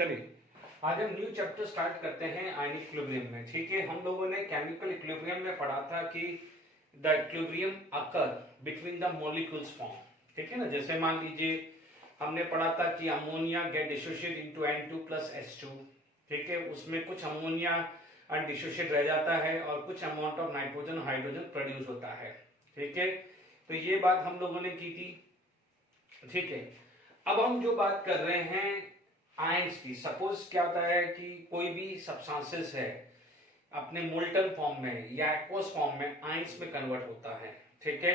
चलिए आज हम न्यू चैप्टर स्टार्ट करते हैं आयनिक इक्विलिब्रियम में। ठीक है, हम लोगों ने केमिकल इक्विलिब्रियम में पढ़ा था कि the equilibrium occur between the molecules form. ठीक है ना, जैसे मान लीजिए हमने पढ़ा था कि ammonia get dissociate into N2 plus H2। ठीक है, उसमें कुछ अमोनिया अनडिसोशिएट रह जाता है और कुछ amount of nitrogen hydrogen produce होता है। ठीक है, तो ये बात हम लोगों ने की थी। ठीक है, अब हम जो बात कर रहे हैं आयंस की। सपोज क्या होता है कि कोई भी सब्सटेंसेस है अपने मोल्टन फॉर्म में या एक्वस फॉर्म में आयंस में कन्वर्ट होता है। ठीक है,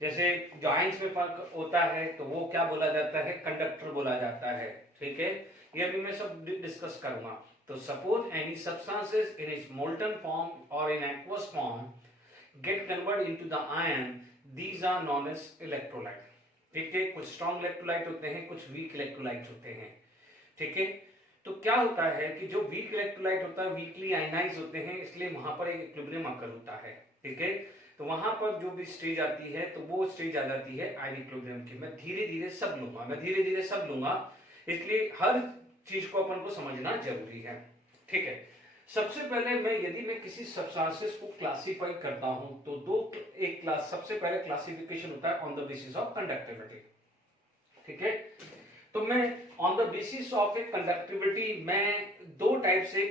जैसे जो आयंस में फर्क होता है तो वो क्या बोला जाता है, कंडक्टर बोला जाता है। ठीक है, ये अभी मैं सब डिस्कस करूंगा। तो suppose any substances in its molten form और in aqueous form get convert into the ion, these are known as electrolyte. ठीक है, कुछ स्ट्रॉन्ग इलेक्ट्रोलाइट होते हैं, कुछ वीक इलेक्ट्रोलाइट होते हैं। ठीक है, तो क्या होता है कि जो वीक इलेक्ट्रोलाइट होता है वीकली आयनाइज होते हैं, इसलिए वहां पर एक इक्विलिब्रियम अकर होता है। ठीक है, तो वहां पर जो भी स्टेज आती है तो वो स्टेज आ जाती है आयनिक इक्विलिब्रियम की। मैं धीरे धीरे सब लूंगा, इसलिए हर चीज को अपन को समझना जरूरी है। ठीक है, सबसे पहले यदि मैं किसी सब्सटेंसेस को क्लासिफाई करता हूं तो एक क्लास, सबसे पहले क्लासिफिकेशन होता है on the basis of conductivity. ठीक है, तो मैं on the basis of A conductivity मैं दो टाइप से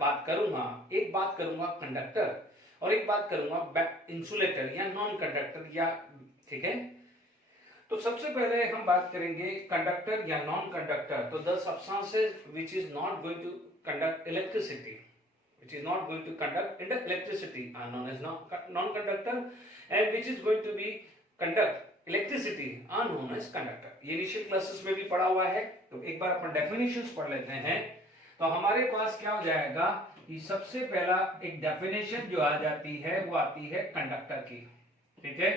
बात करूंगा। एक बात करूंगा कंडक्टर और एक बात करूंगा इंसुलेटर या नॉन कंडक्टर या। ठीक है, तो सबसे पहले हम बात करेंगे कंडक्टर या नॉन कंडक्टर। तो the substances which is not going to conduct electricity, which is not going to conduct electricity are known as non-conductor, and which is going to be conduct electricity are known as conductor। ये initial classes में भी पढ़ा हुआ है, तो एक बार अपन definitions पढ़ लेते हैं। तो हमारे पास क्या हो जाएगा कि सबसे पहला एक डेफिनेशन जो आ जाती है वो आती है कंडक्टर की। ठीक है,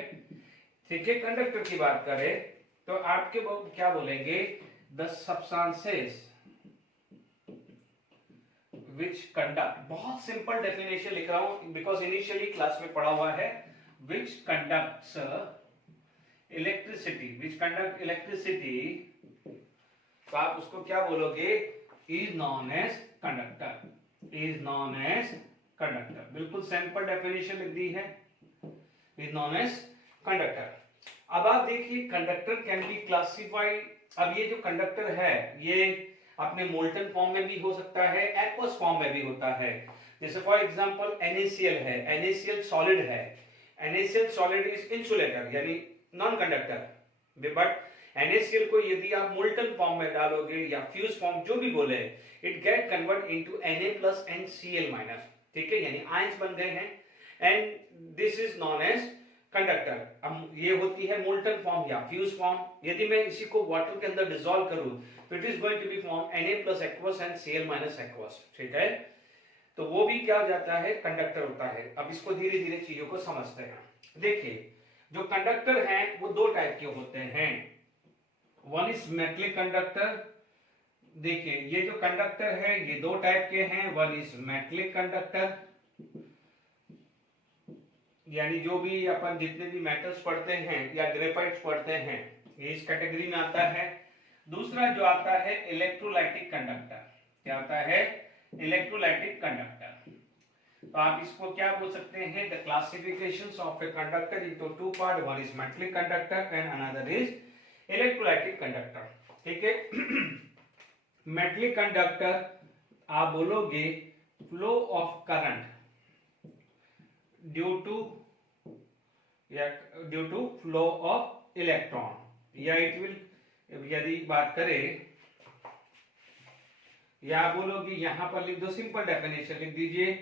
कंडक्टर की बात करें तो आपके क्या बोलेंगे, द सब्सटेंसेस which conduct, बहुत सिंपल डेफिनेशन लिख रहा हूं बिकॉज इनिशियली क्लास में पढ़ा हुआ है। which conducts electricity, which conduct electricity, तो आप उसको क्या बोलोगे, is known as conductor, is known as conductor। बिल्कुल सिंपल डेफिनेशन लिख दी है, is known as conductor। अब आप देखिए कंडक्टर कैन बी क्लासिफाइड। अब ये जो कंडक्टर है ये अपने मोल्टन फॉर्म में भी हो सकता है, एक्वस फॉर्म में भी होता है। जैसे फॉर एग्जांपल NaCl है, NaCl सॉलिड है, NaCl सॉलिड इज इंसुलेटर यानी नॉन कंडक्टर। बट NaCl को यदि आप मोल्टन फॉर्म में डालोगे या फ्यूज फॉर्म जो भी बोले, it get convert into Na plus NCl minus. ठीक है, यानी आयंस बन गए हैं, and this is known as conductor. अब ये होती है मोल्टन फॉर्म या फ्यूज फॉर्म। यदि मैं इसी को वाटर के अंदर डिसॉल्व करूं तो it is going to be form Na plus aqueous and Cl minus aqueous. ठीक है, तो वो भी क्या हो जाता है, कंडक्टर होता है। अब इसको धीरे धीरे चीजों को समझते हैं। देखिए जो कंडक्टर हैं वो दो टाइप के होते हैं, वन इज मेटलिक कंडक्टर। देखिए ये जो कंडक्टर है ये दो टाइप के हैं, वन इज मेटलिक कंडक्टर यानी जो भी अपन जितने भी मेटल्स पढ़ते हैं या ग्रेफाइट्स पढ़ते हैं ये इस कैटेगरी में आता है। दूसरा जो आता है इलेक्ट्रोलाइटिक कंडक्टर। क्या आता है, इलेक्ट्रोलाइटिक कंडक्टर। तो आप इसको क्या बोल सकते हैं, the classifications of a conductor into two part, one is metallic conductor and another is electrolytic conductor. ठीक है, मेटलिक कंडक्टर आप बोलोगे flow of current due to flow of electron, या इट विल, यदि बात करें या बोलोगे, यहां पर लिख दो सिंपल डेफिनेशन लिख दीजिए,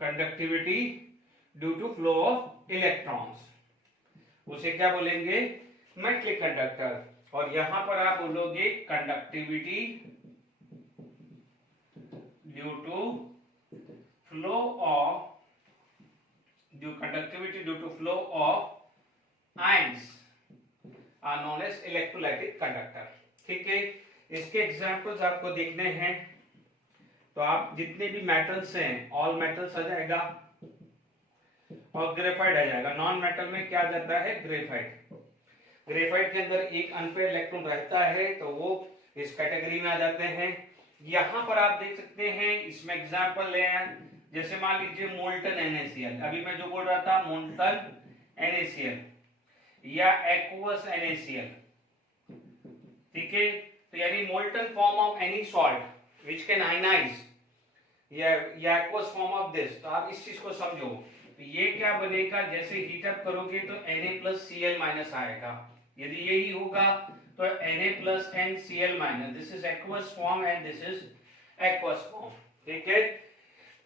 conductivity due to flow of electrons, उसे क्या बोलेंगे, मेटलिक कंडक्टर। और यहां पर आप बोलोगे conductivity due to flow of ions are known as electrolytic conductor. ठीक है, इसके एग्जांपल्स आपको देखने हैं। तो आप जितने भी मेटल्स हैं ऑल मेटल्स आ जाएगा और ग्रेफाइट आ जाएगा। नॉन मेटल में क्या आ जाता है, ग्रेफाइट। ग्रेफाइट के अंदर एक अनपेयर्ड इलेक्ट्रॉन रहता है तो वो इस कैटेगरी में आ जाते हैं। यहाँ पर आप देख सकते हैं, इसमें एग्जाम्पल ले आए, जैसे मान लीजिए मोल्टन NaCl, अभी मैं जो बोल रहा था मोल्टन NaCl या एक्वस NaCl, ठीक है। तो यानी molten form of any salt which can ionize या एक्वस फॉर्म ऑफ दिस। तो आप इस चीज को समझो, तो ये क्या बनेगा, जैसे हीटअप करोगे तो Na+Cl- आएगा, यदि यही होगा तो Na+NCl-, this is aqueous form and this is aqueous form, ठीक है।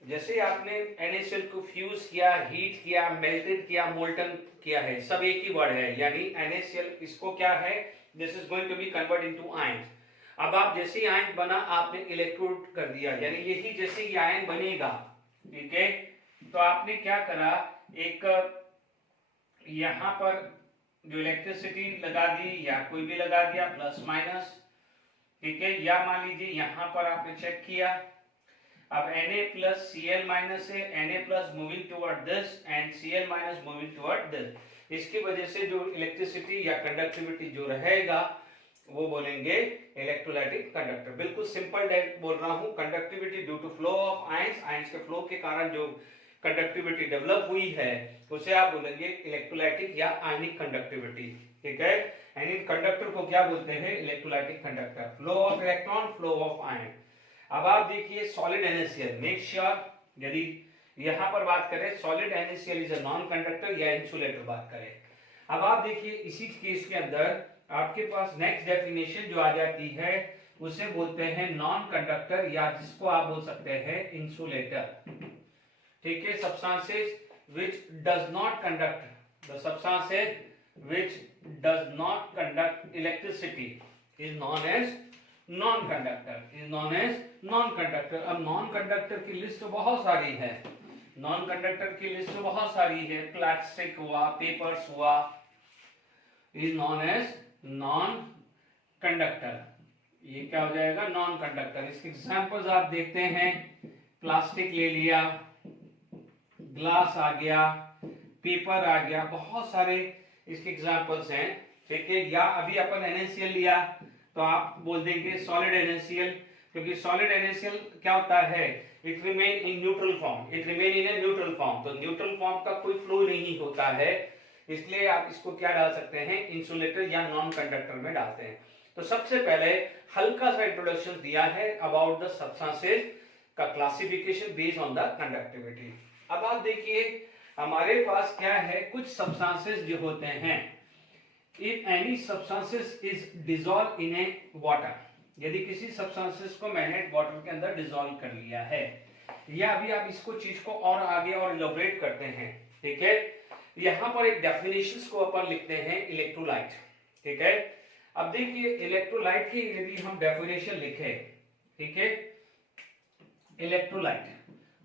जैसे आपने NaCl को फ्यूज किया, हीट किया, मेल्टेड किया, मोल्टन किया है, सब एक ही वर्ड है, यानी NaCl इसको क्या है, this is going to be convert into ions. अब आप जैसे ही आयन बना आपने इलेक्ट्रोड कर दिया, यानी यही जैसे ही आयन बनेगा, ठीक है। तो आपने क्या करा, एक यहां पर जो इलेक्ट्रिसिटी लगा दी या कोई भी लगा दिया प्लस माइनस, ठीक है, या मान लीजिए यहां पर आपने चेक किया, अब Na+Cl- से Na+ moving toward this and Cl- moving toward this, इसकी वजह से जो इलेक्ट्रिसिटी या कंडक्टिविटी जो रहेगा वो बोलेंगे इलेक्ट्रोलाइटिक कंडक्टर। बिल्कुल सिंपल बोल रहा हूं, conductivity due to flow of ions, ions के फ्लो के कारण जो कंडक्टिविटी डेवलप हुई है उसे आप बोलेंगे इलेक्ट्रोलाइटिक या आयनिक कंडक्टिविटी, ठीक है। एंड इन कंडक्टर को क्या बोलते हैं, electrolytic conductor, flow of electron, flow of ion. अब आप देखिए सॉलिड NaCl, मेक श्योर, यदि यहां पर बात करें solid NaCl is a non conductor या इंसुलेटर बात करें। अब आप देखिए इसी केस के अंदर आपके पास नेक्स्ट डेफिनेशन जो आ जाती है उसे बोलते हैं नॉन कंडक्टर, या जिसको आप बोल सकते हैं इंसुलेटर, ठीक है। Substances which does not conduct, the substances which does not conduct electricity is known as non-conductor, is known as non-conductor। अब non-conductor की लिस्ट बहुत सारी है, non-conductor की लिस्ट बहुत सारी है, प्लास्टिक हुआ, पेपर्स हुआ, is known as non-conductor। ये क्या हो जाएगा, non-conductor। इसके एग्जांपल्स आप देखते हैं, प्लास्टिक ले लिया, ग्लास आ गया, पेपर आ गया, बहुत सारे इसके एग्जांपल्स हैं, ठीक है। या अभी अपन NaCl लिया तो आप बोल देंगे सॉलिड NaCl, क्योंकि सॉलिड NaCl क्या होता है, it remain in neutral form, it remain in a neutral form, तो न्यूट्रल फॉर्म का कोई फ्लो नहीं होता है, इसलिए आप इसको क्या डाल सकते हैं, इंसुलेटर या नॉन कंडक्टर में डालते हैं। तो सबसे पहले हल्का सा इंट्रोडक्शन दिया है अबाउट द सब्सटेंसेस का classification based on the conductivity. अब आप देखिए हमारे पास क्या है, कुछ सब्सटेंसेस जो होते हैं, if any substances is dissolve in A water, यदि किसी सब्सटेंसेस को मैंने वाटर के अंदर डिसॉल्व कर लिया है, या अभी आप इसको चीज को और आगे और इलैबोरेट करते हैं, ठीक है। यहां पर एक डेफिनेशंस को अपन लिखते हैं इलेक्ट्रोलाइट, ठीक है। अब देखिए इलेक्ट्रोलाइट की यदि हम डेफिनेशन लिखे, ठीक है, इलेक्ट्रोलाइट,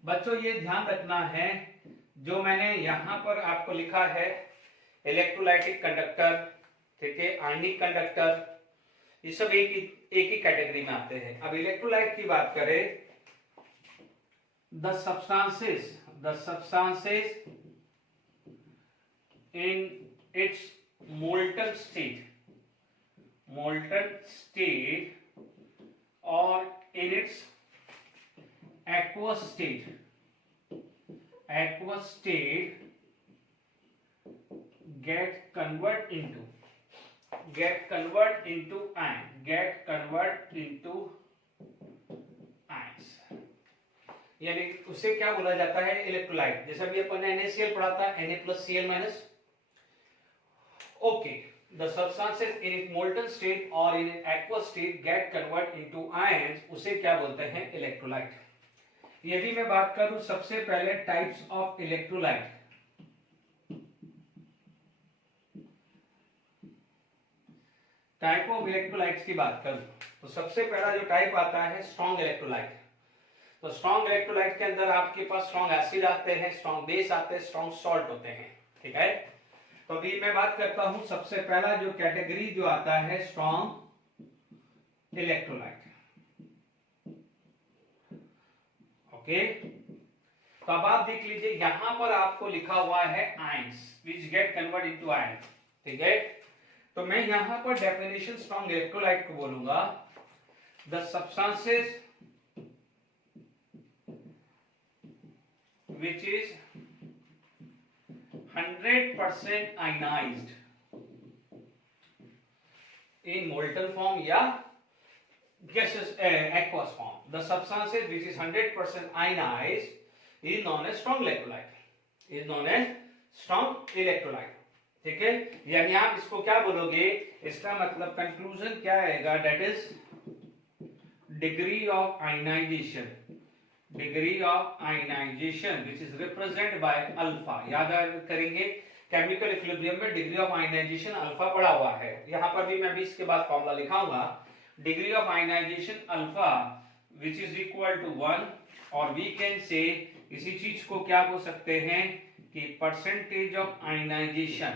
बच्चों ये ध्यान रखना है जो मैंने यहां पर आपको लिखा है, इलेक्ट्रोलाइटिक कंडक्टर, ठीक है, आयनिक कंडक्टर, ये सब एक ही कैटेगरी में आते हैं। अब इलेक्ट्रोलाइट की बात करें, the substances in its molten state और in its aqueous state get convert into ions, यानी उसे क्या बोला जाता है, इलेक्ट्रोलाइट। जैसे अभी अपन ने NaCl पढ़ा था, Na+Cl-। Okay, the substances in its molten state or in an aqueous state get convert into ions, उसे क्या बोलते हैं, इलेक्ट्रोलाइट। यदि मैं बात करूं सबसे पहले types of electrolyte, type of electrolytes की बात करूं तो सबसे पहला जो टाइप आता है स्ट्रॉन्ग इलेक्ट्रोलाइट। तो स्ट्रॉन्ग इलेक्ट्रोलाइट के अंदर आपके पास स्ट्रॉन्ग एसिड आते हैं, स्ट्रॉन्ग बेस आते हैं, स्ट्रॉन्ग सॉल्ट होते हैं, ठीक है। तो अभी मैं बात करता हूं सबसे पहला जो कैटेगरी जो आता है स्ट्रॉन्ग इलेक्ट्रोलाइट, ओके। तो अब आप देख लीजिए यहां पर आपको लिखा हुआ है ions which get convert into ion, ठीक है। तो मैं यहां पर डेफिनेशन स्ट्रॉन्ग इलेक्ट्रोलाइट को बोलूंगा the substances which is 100% ionized in molten form या gaseous aqueous form. The substances which is 100% ionized is known as strong electrolyte. Is known as strong electrolyte. ठीक है, यानी आप इसको क्या बोलोगे, इसका मतलब कंक्लूजन क्या आएगा, that is degree of ionization. Degree of ionization which is represented by alpha. याद करेंगे केमिकल इक्विलिब्रियम में डिग्री ऑफ आयनाइजेशन अल्फा पड़ा हुआ है, यहां पर भी मैं अभी इसके बाद फॉर्मूला लिखाऊंगा, degree of ionization alpha which is equal to 1, और वी कैन से इसी चीज को क्या बोल सकते हैं कि percentage of ionization,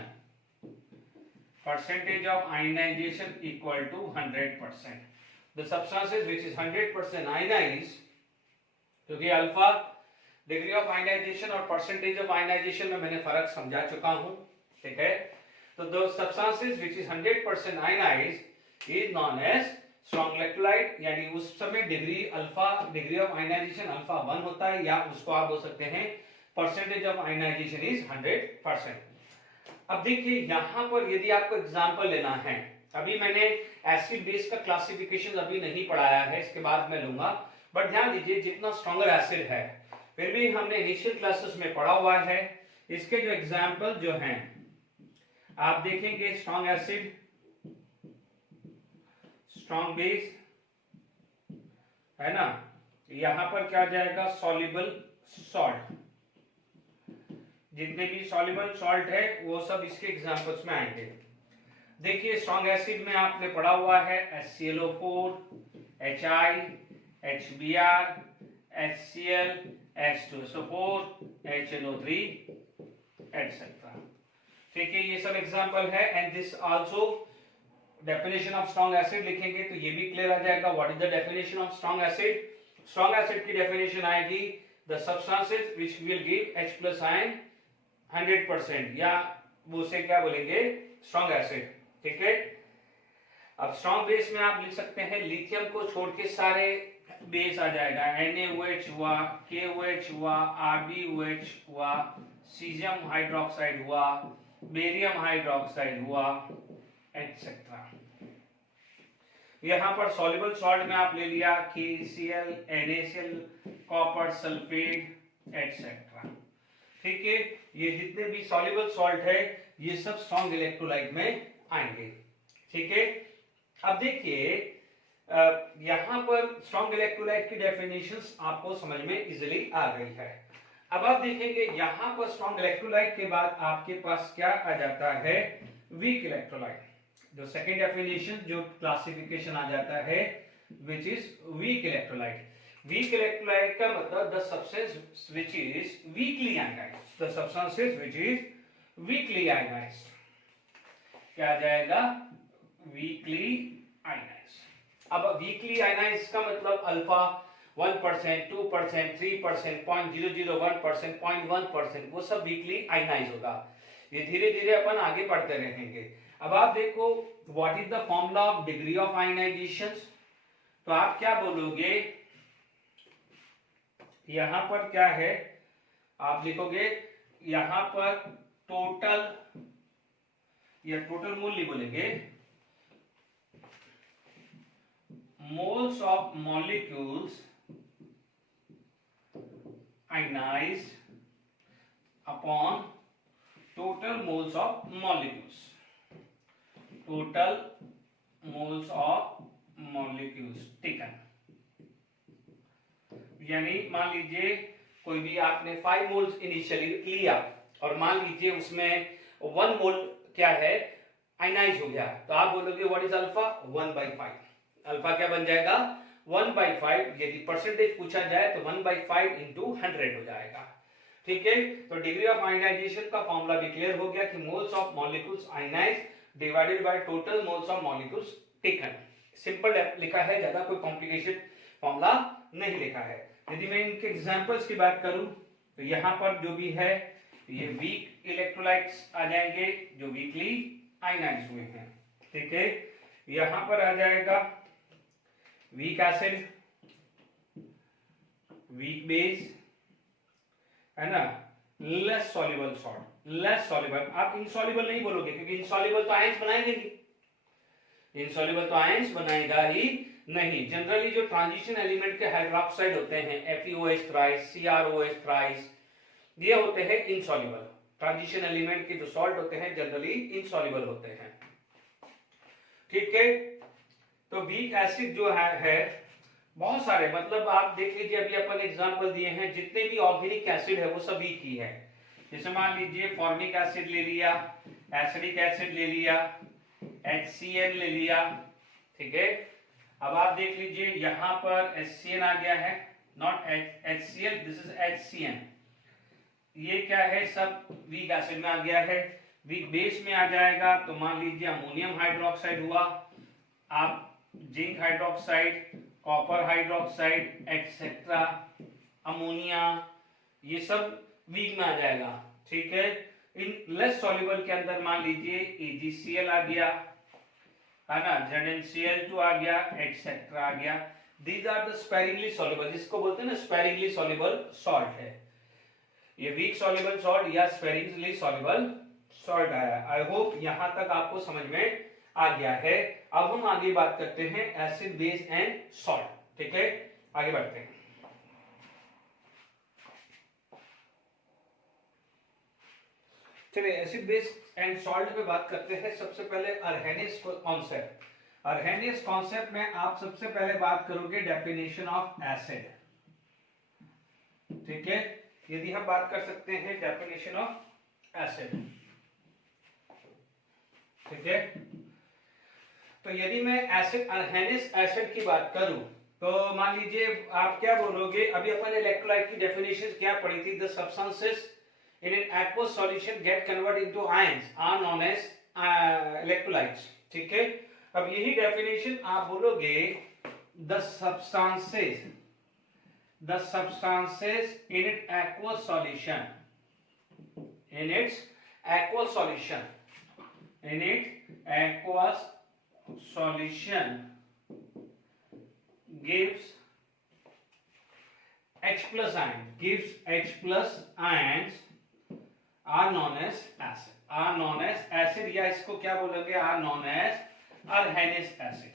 percentage of ionization equal to 100%. The substances which is 100% ionized, क्योंकि अल्फा डिग्री ऑफ आयनाइजेशन और परसेंटेज ऑफ आयनाइजेशन में मैंने फर्क समझा चुका हूं, ठीक है। तो दो substances which is 100% ionized is known as strong electrolyte, यानी उस समय degree alpha, degree of ionization alpha 1 होता है, या उसको आप बोल सकते हैं परसेंटेज ऑफ आयनाइजेशन इज 100%. अब देखिए यहां पर यदि आपको एग्जांपल लेना है, अभी मैंने एसिड बेस का क्लासिफिकेशन अभी नहीं पढ़ाया है, इसके बाद मैं लूंगा, बट ध्यान दीजिए जितना स्ट्रॉन्गर एसिड है फिर भी हमने इनिशियल क्लासेस में पढ़ा हुआ है, इसके जो एग्जाम्पल जो हैं आप देखेंगे, स्ट्रॉन्ग एसिड, स्ट्रॉन्ग बेस है ना, यहां पर क्या जाएगा सॉल्युबल सॉल्ट, जितने भी सॉल्युबल सॉल्ट है वो सब इसके एग्जांपल्स में आएंगे. देखिए स्ट्रॉन्ग एसिड में आपने पढ़ा हुआ है HClO4, HI, HBr, HCl, H2SO4, HNO3 etc. ठीक है, ये सब एग्जांपल है. And this also definition of strong acid लिखेंगे तो ये भी क्लियर आ जाएगा. What is the definition of strong acid? Strong acid की डेफिनेशन आएगी the substances which will give H+ ion 100%, या वो से क्या बोलेंगे स्ट्रॉन्ग एसिड. ठीक है, अब स्ट्रॉन्ग बेस में आप लिख सकते हैं लिथियम को छोड़ के सारे बेस आ जाएगा. NaOH हुआ, KOH हुआ, RbOH हुआ, सीजियम हाइड्रोक्साइड हुआ, बेरियम हाइड्रोक्साइड हुआ एक्सेट्रा. यहाँ पर सॉल्युबल सॉल्ट में आप ले लिया KCl, NaCl, copper sulphate etcetera. ठीक है, ये जितने भी सॉल्युबल सॉल्ट है ये सब स्ट्रॉन्ग इलेक्ट्रोलाइट में आएंगे. ठीक है, अब देखिए यहाँ पर स्ट्रॉन्ग इलेक्ट्रोलाइट की डेफिनेशंस आपको समझ में इजीली आ गई है. अब आप देखेंगे यहाँ पर स्ट्रॉन्ग इलेक्ट्रोलाइट के बाद आपके पास क्या आ जाता है वीक इलेक्ट्रोलाइट. जो सेकेंड डेफिनेशन जो क्लासिफिकेशन आ जाता है which is weak electrolyte. Weak electrolyte का मतलब the substance which is weekly ionised. The substances which is weekly ionised क्या आ जाएगा वीकली आयनाइज्ड. अब वीकली आयनाइज्ड का मतलब अल्फा 1%, 2%, 3%, 0.001%, 0.1% वो सब वीकली आयनाइज होगा. ये धीरे धीरे अपन आगे बढ़ते रहेंगे. अब आप देखो what is the formula of degree of ionization. तो आप क्या बोलोगे, यहां पर क्या है आप लिखोगे, यहां पर टोटल या टोटल मूल्य बोलेंगे moles of molecules ionized upon total moles of molecules. Total moles of molecules taken. यानी मान लीजिए कोई भी आपने 5 मोल्स इनिशियली लिया और मान लीजिए उसमें 1 मोल क्या है आयनाइज हो गया, तो आप बोलोगे व्हाट इज अल्फा 1/5. अल्फा क्या बन जाएगा 1/5. यदि परसेंटेज पूछा जाए तो 1/5 into 100 हो जाएगा. ठीक है, तो डिग्री ऑफ आयनाइजेशन का फॉर्मूला भी क्लियर हो गया कि moles of molecules ionised divided by total moles of molecules taken. Simple लिखा है, ज्यादा कोई कॉम्प्लिकेटेड फॉर्मूला नहीं लिखा है. यदि मैं इनके एग्जांपल्स की बात करूं तो यहां पर जो भी है ये वीक इलेक्ट्रोलाइट्स आ जाएंगे जो वीकली आयनाइज्ड हुए हैं. ठीक है, यहां पर आ जाएगा वीक एसिड, वीक बेस, है ना, less soluble salt, less soluble. आप इनसॉल्युबल नहीं बोलोगे क्योंकि इनसॉल्युबल तो आयंस बनाएंगे नहीं, इनसॉल्युबल तो आयंस बनाएगा ही नहीं। जनरली जो ट्रांजिशन एलिमेंट के हाइड्रोक्साइड होते हैं FeOH थ्राइस, CrOH थ्राइस, ये होते हैं इनसॉल्युबल। ट्रांजिशन एलिमेंट के जो सॉल्ट होते हैं जनरली इनसॉल्युबल होते हैं, ठीक है। तो वीक एसिड जो है बहुत सारे, मतलब आप देख लीजिए, अभी अपन एग्जांपल दिए हैं, जितने भी ऑर्गेनिक एसिड है वो सब वीक ही है। जैसे मान लीजिए फॉर्मिक एसिड ले लिया, एसिडिक एसिड ले लिया, HCl ले लिया, ठीक है। अब आप देख लीजिए यहां पर HCl आ गया है, not HCl, this is HCN, ये क्या है, सब वीक एसिड में आ गया है। वीक बेस में आ जाएगा तो मान लीजिए अमोनियम हाइड्रोक्साइड हुआ, आप zinc hydroxide, copper hydroxide etcetera, ammonia, ये सब वीक में आ जाएगा, ठीक है। इन लेस सॉल्युबल के अंदर मान लीजिए AgCl आ गया, है ना, ZnCl2 आ गया, एक्सेट्रा आ गया। These are the sparingly soluble, जिसको बोलते हैं ना स्पेरिंगली सॉल्युबल सॉल्ट है। ये वीक सॉल्युबल सॉल्ट या स्पेरिंगली सॉल्युबल सॉल्ट आया। आई होप यहां तक आपको समझ में आ गया है। अब हम आगे बात करते हैं एसिड बेस एंड सॉल्ट, ठीक है, आगे बढ़ते हैं। चलिए एसिड बेस एंड सॉल्ट पे बात करते हैं। सबसे पहले अर्हेनियस कॉन्सेप्ट। अर्हेनियस कॉन्सेप्ट में आप सबसे पहले बात करोगे डेफिनेशन ऑफ एसिड, ठीक है। यदि हम बात कर सकते हैं डेफिनेशन ऑफ एसिड, ठीक है। तो यदि मैं एसिड अर्हेनियस एसिड की बात करूं तो मान लीजिए आप क्या बोलोगे, अभी अपन इलेक्ट्रोलाइट की डेफिनेशन क्या पढ़ी थी, the substances in an aqueous solution get converted into ions are known as electrolytes, ठीक है। अब यही डेफिनेशन आप बोलोगे, the substances in its aqueous solution, in its aqueous solution gives H plus ions are known as acid, या इसको क्या बोलोगे, are known as अर्हेनियस एसिड,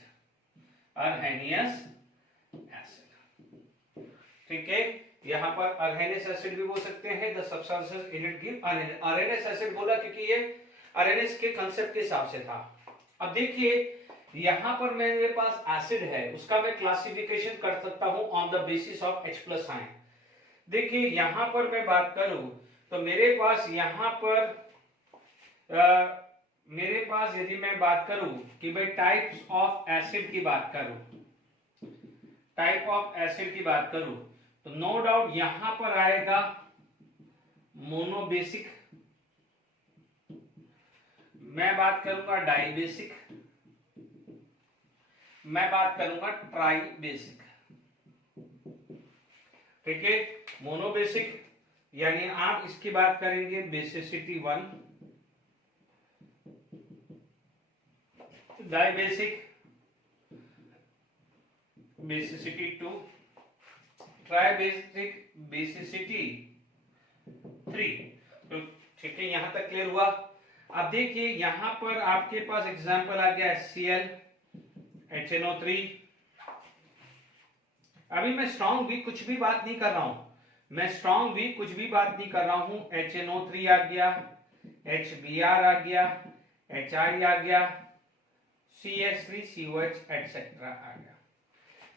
ठीक है। यहां पर अर्हेनियस एसिड भी बोल सकते हैं, the substances in it give Arrhenius acid बोला क्योंकि ये अर्हेनियस के कांसेप्ट के हिसाब से था। अब देखिए यहां पर मेरे पास एसिड है, उसका मैं क्लासिफिकेशन कर सकता हूं on the basis of H plus ion. देखिए यहां पर मैं बात करूं तो मेरे पास यहां पर मेरे पास यदि मैं बात करूं कि भाई टाइप्स ऑफ एसिड की बात करूं तो नो डाउट यहां पर आएगा मोनोबेसिक, मैं बात करूंगा डाइबेसिक, मैं बात करूंगा ट्राइबेसिक, ठीक है। मोनोबेसिक यानी आप इसकी बात करेंगे basicity 1, dibasic basicity 2, tribasic basicity 3। तो ठीक है, यहां तक क्लियर हुआ। अब देखिए यहां पर आपके पास एग्जांपल आ गया HCl, HNO3। अभी मैं स्ट्रॉन्ग वीक कुछ भी बात नहीं कर रहा हूं, HNO3 आ गया, HBr आ गया, HI आ गया, CH3 COH एक्सेट्रा आ गया,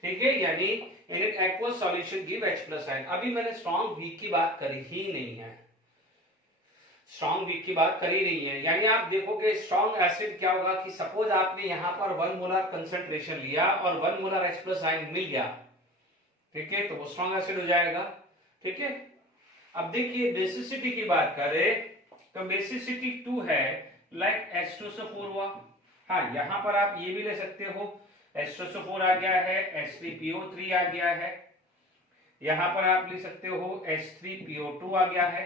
ठीक है। यानी in an aqueous solution give H plus ion. अभी मैंने स्ट्रॉन्ग वीक की बात करी ही नहीं है, यानी आप देखोगे स्ट्रॉन्ग एसिड क्या होगा कि सपोज आपने यहां पर 1 मोलर कंसंट्रेशन लिया और 1 मोलर H प्लस आयन मिल गया, ठीक है, तो वो स्ट्रॉन्ग एसिड हो जाएगा, ठीक है। अब देखिए बेसिसिटी की बात करें तो बेसिसिटी 2 है, लाइक H2SO4 हुआ। हाँ, यहां पर आप ये भी ले सकते हो, H2SO4 आ गया है, H3PO3 आ गया है, यहां पर आप ले सकते हो H3PO2 आ गया है,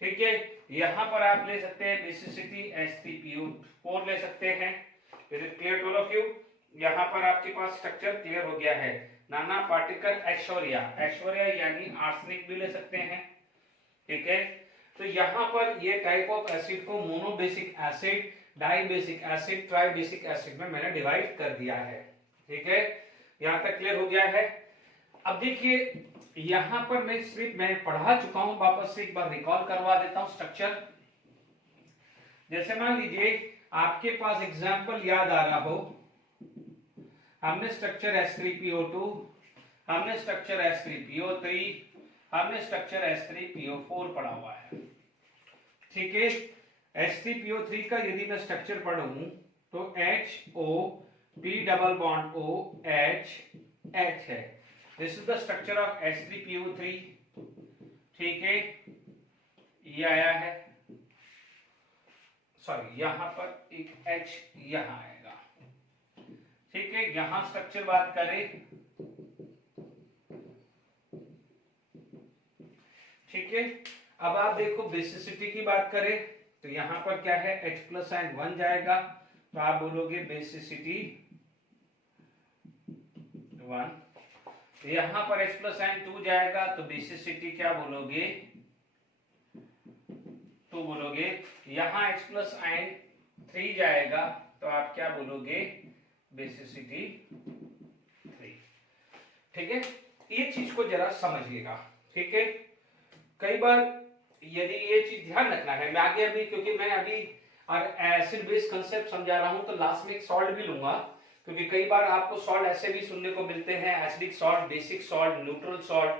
ठीक है। यहां पर आप ले सकते हैं बेसिसिटी H3PO4 ले सकते हैं, is it clear to all of you? यहाँ पर आपके पास स्ट्रक्चर क्लियर हो गया है। नाना पार्टिकल ऐश्वर्या, ऐश्वर्या यानी आर्सेनिक भी ले सकते हैं, ठीक है। तो यहाँ पर ये टाइप ऑफ एसिड को monobasic acid, dibasic acid, tribasic acid में मैंने डिवाइड कर दिया है, ठीक है। यहाँ तक क्लियर हो गया है। अब देखिए यहाँ पर मैं पढ़ा चुका हूं, वापस से एक बार रिकॉल करवा देता हूं स्ट्रक्चर। जैसे मान लीजिए आपके पास एग्जांपल याद आ रहा हो, हमने स्ट्रक्चर H3PO2, हमने स्ट्रक्चर H3PO3, हमने स्ट्रक्चर H3PO4 पढ़ा हुआ है, ठीक है। H3PO3 का यदि मैं स्ट्रक्चर पढ़ूं तो HO P double bond O H H है। This is the structure of H3PO3, ठीक है। ये आया है, सॉरी यहां पर एक H यहां आएगा, ठीक है। यहां स्ट्रक्चर बात करें, ठीक है। अब आप देखो बेसिसिटी की बात करें तो यहां पर क्या है, H प्लस साइन 1 जाएगा, तो आप बोलोगे बेसिसिटी 1। यहां पर H प्लस साइन 2 जाएगा तो बेसिसिटी क्या बोलोगे, 2 बोलोगे। यहां H प्लस साइन 3 जाएगा तो आप क्या बोलोगे, बेसिसिटी 3, ठीक है। ये चीज को जरा समझिएगा, ठीक है। कई बार यदि ये चीज ध्यान रखना है, मैं आगे अभी क्योंकि मैं अभी एसिड बेस कंसेप्ट समझा रहा हूं तो लास्ट में एक सॉल्ट भी लूंगा, क्योंकि कई बार आपको सॉल्ट ऐसे भी सुनने को मिलते हैं, acidic salt, basic salt, neutral salt,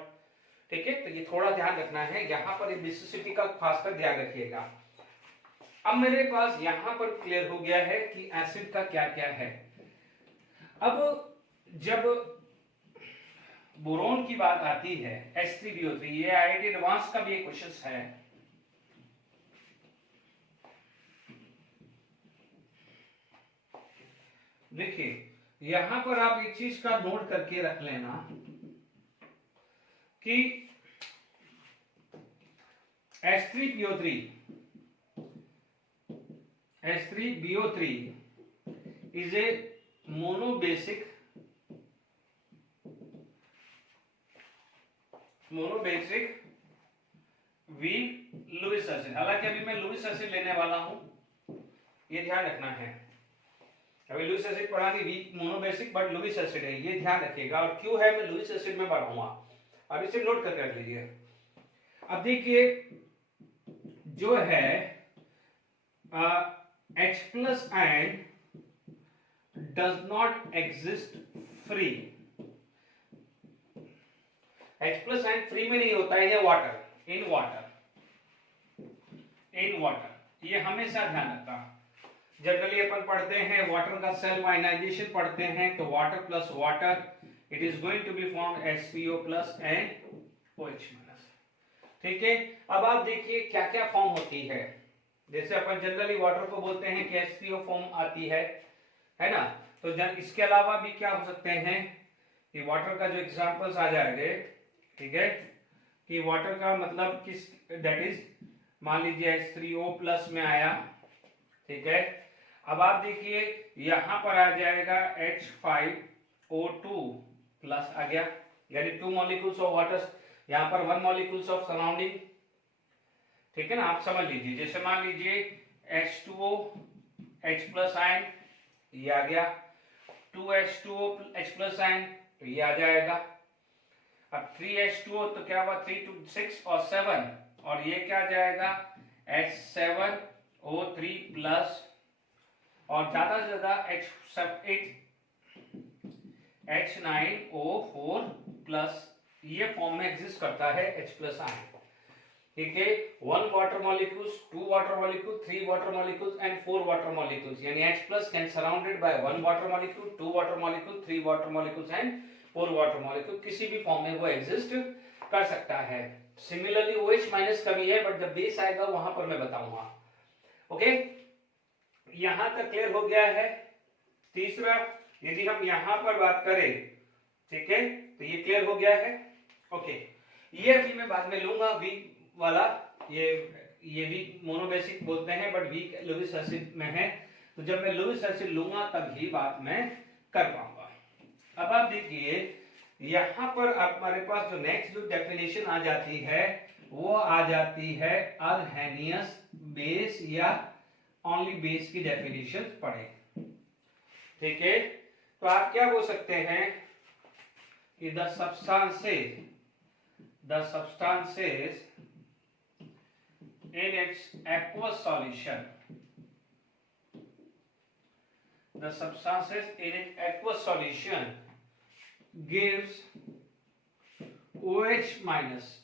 ठीक है। तो ये थोड़ा ध्यान रखना है, यहाँ पर बेसिसिटी का खासकर ध्यान रखिएगा। अब मेरे पास यहाँ पर क्लियर हो गया है कि एसिड का क्या क्या है। अब जब बोरोन की बात आती है H3PO3, ये IIT एडवांस का भी एक क्वेश्चन है, देखिए यहां पर आप एक चीज का नोट करके रख लेना कि H3PO3 is a monobasic weak Lewis acid. हालांकि अभी मैं लुईस एसिड लेने वाला हूं, ये ध्यान रखना है। अभी लुईस एसिड पढ़ा कि weak monobasic but Lewis acid है, ये ध्यान रखिएगा। और क्यों है, मैं लुईस एसिड में पढ़ाऊंगा, अब इसे नोट करके रख लीजिए। अब देखिए जो है H plus ion does not exist free. H plus ion free में नहीं होता है, वाटर इन वाटर, ये हमेशा ध्यान रखना। जनरली अपन पढ़ते हैं वाटर का सेल्फ आयनाइजेशन पढ़ते हैं, तो water plus water it is going to be formed HCO plus and OH minus, ठीक है। अब आप देखिए क्या क्या फॉर्म होती है। जैसे अपन जनरली वाटर को बोलते हैं कि HCO फॉर्म आती है ना। तो इसके अलावा भी क्या हो सकते हैं कि वाटर का जो एग्जांपल्स आ जाएंगे, ठीक है, कि वाटर का मतलब किस, दैट इज मान लीजिए H3O प्लस में आया, ठीक है। अब आप देखिए यहां पर आ जाएगा H5O2 प्लस आ गया, यानी 2 मॉलिक्यूल्स ऑफ वाटर, यहां पर 1 मॉलिक्यूल्स ऑफ सराउंडिंग, ठीक है ना। आप समझ लीजिए, जैसे मान लीजिए H2O H प्लस आयन, ये आ गया, 2H2O H प्लस आयन, तो ये आ जाएगा। अब 3H2O तो क्या हुआ, 3 to 6 और 7, और ये क्या जाएगा H7O3 प्लस, और ज्यादा से ज्यादा H9O4 प्लस, ये फॉर्म में एग्जिस्ट करता है H प्लस आयन, ठीक है। 1 water molecules, 2 water molecule, 3 water molecules and 4 water molecules, यानी H plus can surrounded by 1 water molecule, 2 water molecule, 3 water molecules and 4 water molecule, किसी भी फॉर्म में वो एग्जिस्ट कर सकता है। सिमिलरली OH माइनस का भी है, बट जब बेस आएगा वहां पर मैं बताऊंगा, ओके। यहां तक क्लियर हो गया है। तीसरा, यदि हम यहां पर बात करें, ठीक है, तो ये क्लियर हो गया है, ओके। ये अभी मैं बाद में लूंगा वीक वाला, ये वीक मोनोबेसिक बोलते हैं, बट वीक लुईस एसिड में है, तो जब मैं लुईस एसिड लूंगा तब ही बात मैं कर पाऊंगा। अब आप देखिए यहां पर हमारे पास जो नेक्स्ट जो डेफिनेशन आ जाती है वो आ जाती है अर्हेनियस बेस या ओनली बेस की डेफिनेशन पढ़े। ठीक है, तो आप क्या बोल सकते हैं कि the substances in its aqueous solution, the substances in its aqueous solution gives OH minus.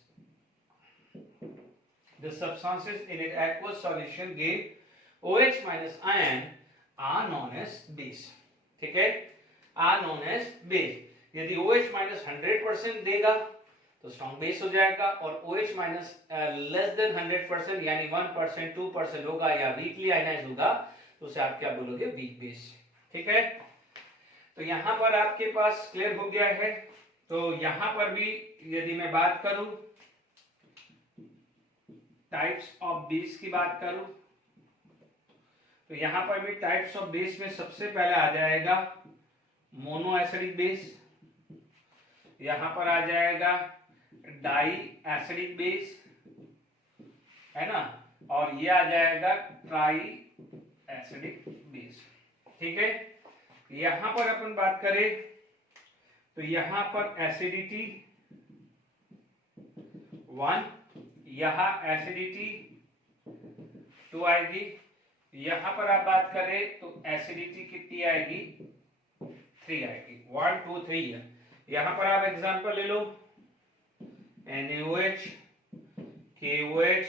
The substances in its aqueous solution give OH minus ion are known as base. ठीक है, are known as base. यदि OH minus 100% देगा तो strong base हो जाएगा, और OH minus less than 100% यानी 1% 2% होगा या वीकली आयनाइज होगा तो उसे आप क्या बोलोगे, वीक बेस। ठीक है, तो यहां पर आपके पास क्लियर हो गया है। तो यहां पर भी यदि मैं बात करूं टाइप्स ऑफ बेस की बात करूं तो यहां पर भी टाइप्स ऑफ बेस में सबसे पहले आ जाएगा मोनो एसिडिक बेस, यहां पर आ जाएगा डाई एसिडिक बेस, है ना, और ये आ जाएगा ट्राई एसिडिक बेस। ठीक है, यहां पर अपन बात करें तो यहां पर एसिडिटी 1, यहां एसिडिटी 2 आएगी, यहां पर आप बात करें तो एसिडिटी कितनी आएगी, 3 आएगी, 1 2 3 है। यहां पर आप एग्जांपल ले लो NaOH, KOH,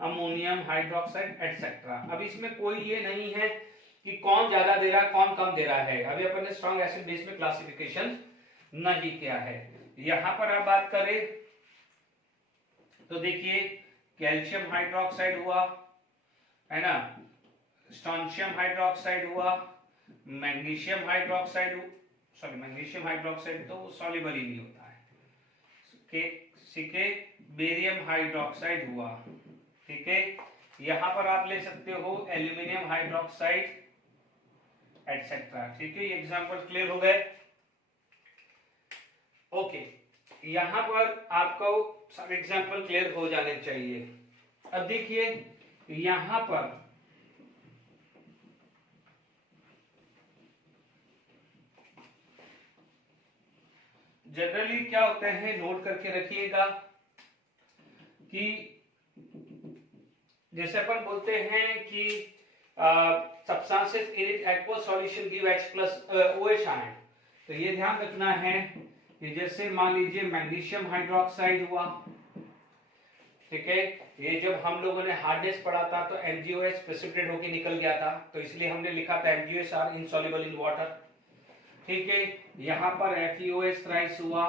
ammonium hydroxide etcetera. अब इसमें कोई ये नहीं है कि कौन ज्यादा दे रहा है कौन कम दे रहा है, अभी अपन ने स्ट्रॉन्ग एसिड बेस में क्लासिफिकेशन नहीं किया है। यहां पर आप बात करें तो देखिए कैल्शियम हाइड्रोक्साइड हुआ, है ना, स्ट्रोंशियम हाइड्रोक्साइड हुआ, magnesium hydroxide, sorry magnesium hydroxide तो सॉल्युबल ही नहीं होता है, के बेरियम हाइड्रोक्साइड हुआ। ठीक है, यहां पर आप ले सकते हो एल्यूमिनियम हाइड्रोक्साइड एटसेट्रा। ठीक है, ये एग्जांपल क्लियर हो गए। ओके, यहां पर आपको सब एग्जांपल क्लियर हो जाने चाहिए। अब देखिए यहां पर जनरली क्या होता है, नोट करके रखिएगा कि जैसे अपन बोलते हैं कि substances in its aqueous solution give H plus OH ion, तो ये ध्यान रखना है कि जैसे मान लीजिए मैग्नीशियम हाइड्रोक्साइड हुआ, ठीक है, ये जब हम लोगों ने हार्डनेस पढ़ा था तो MgOH प्रेसिपिटेट होके निकल गया था, तो इसलिए हमने लिखा था MgOH are insoluble in water. ठीक है, यहाँ पर FeOH थ्राइस हुआ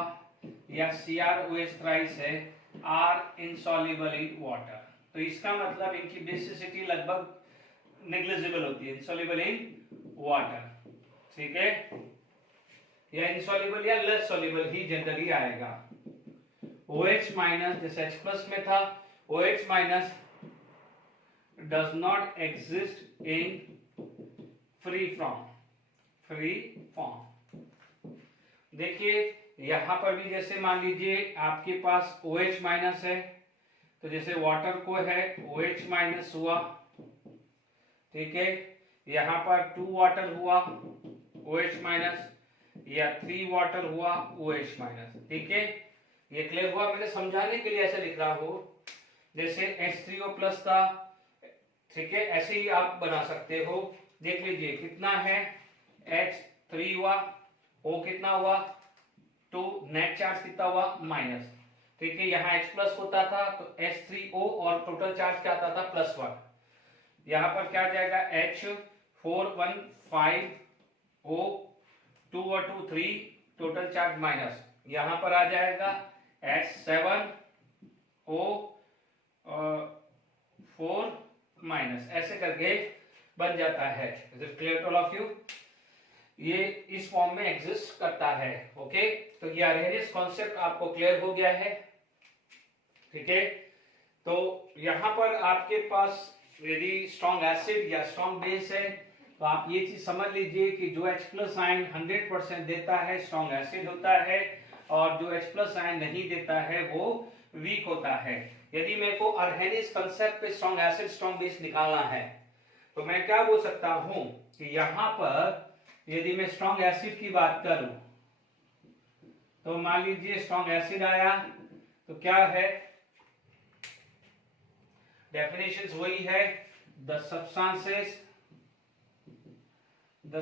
या CrOH थ्राइस है, आर इनसॉल्युबल इन वाटर, तो इसका मतलब इनकी बेसिसिटी लगभग नेग्लिजिबल होती है, इनसॉल्युबल इन वाटर। ठीक है, या इनसॉल्युबल या लेस सॉल्युबल ही जनरली आएगा। OH माइनस जैसे H प्लस में था, OH minus does not exist in free form. देखिए यहां पर भी जैसे मान लीजिए आपके पास OH माइनस है, तो जैसे वाटर को है OH माइनस हुआ, ठीक है, यहां पर 2 वाटर हुआ OH माइनस, या 3 वाटर हुआ OH माइनस। ठीक है, ये क्लियर हुआ, मैंने समझाने के लिए ऐसे लिख रहा हूं, जैसे H3O प्लस था, ठीक है, ऐसे ही आप बना सकते हो। देख लीजिए कितना है, H3 हुआ, O कितना हुआ 2, नेट चार्ज कितना हुआ माइनस। ठीक है, यहाँ H प्लस होता था तो H3O और टोटल चार्ज क्या आता था +1, यहाँ पर क्या आ जाएगा H415O 2 और 2 3 टोटल चार्ज माइनस, यहाँ पर आ जाएगा H7O 4 माइनस, ऐसे करके बन जाता है। Is it clear to all of you? ये इस फॉर्म में एग्जिस्ट करता है। ओके, तो ये अर्हेनियस कॉन्सेप्ट आपको क्लियर हो गया है। ठीक है, तो यहां पर आपके पास यदि स्ट्रॉन्ग एसिड या स्ट्रॉन्ग बेस है तो आप ये चीज समझ लीजिए कि जो H+ आयन 100% देता है स्ट्रॉन्ग एसिड होता है, और जो H+ आयन नहीं देता है वो वीक होता है। यदि मेरे को अर्हेनियस कंसेप्ट पे स्ट्रॉन्ग एसिड स्ट्रॉन्ग बेस निकालना है तो मैं क्या बोल सकता हूं कि यहां पर यदि मैं स्ट्रॉन्ग एसिड की बात करूं तो मान लीजिए स्ट्रॉन्ग एसिड आया तो क्या है, डेफिनेशंस वही है, the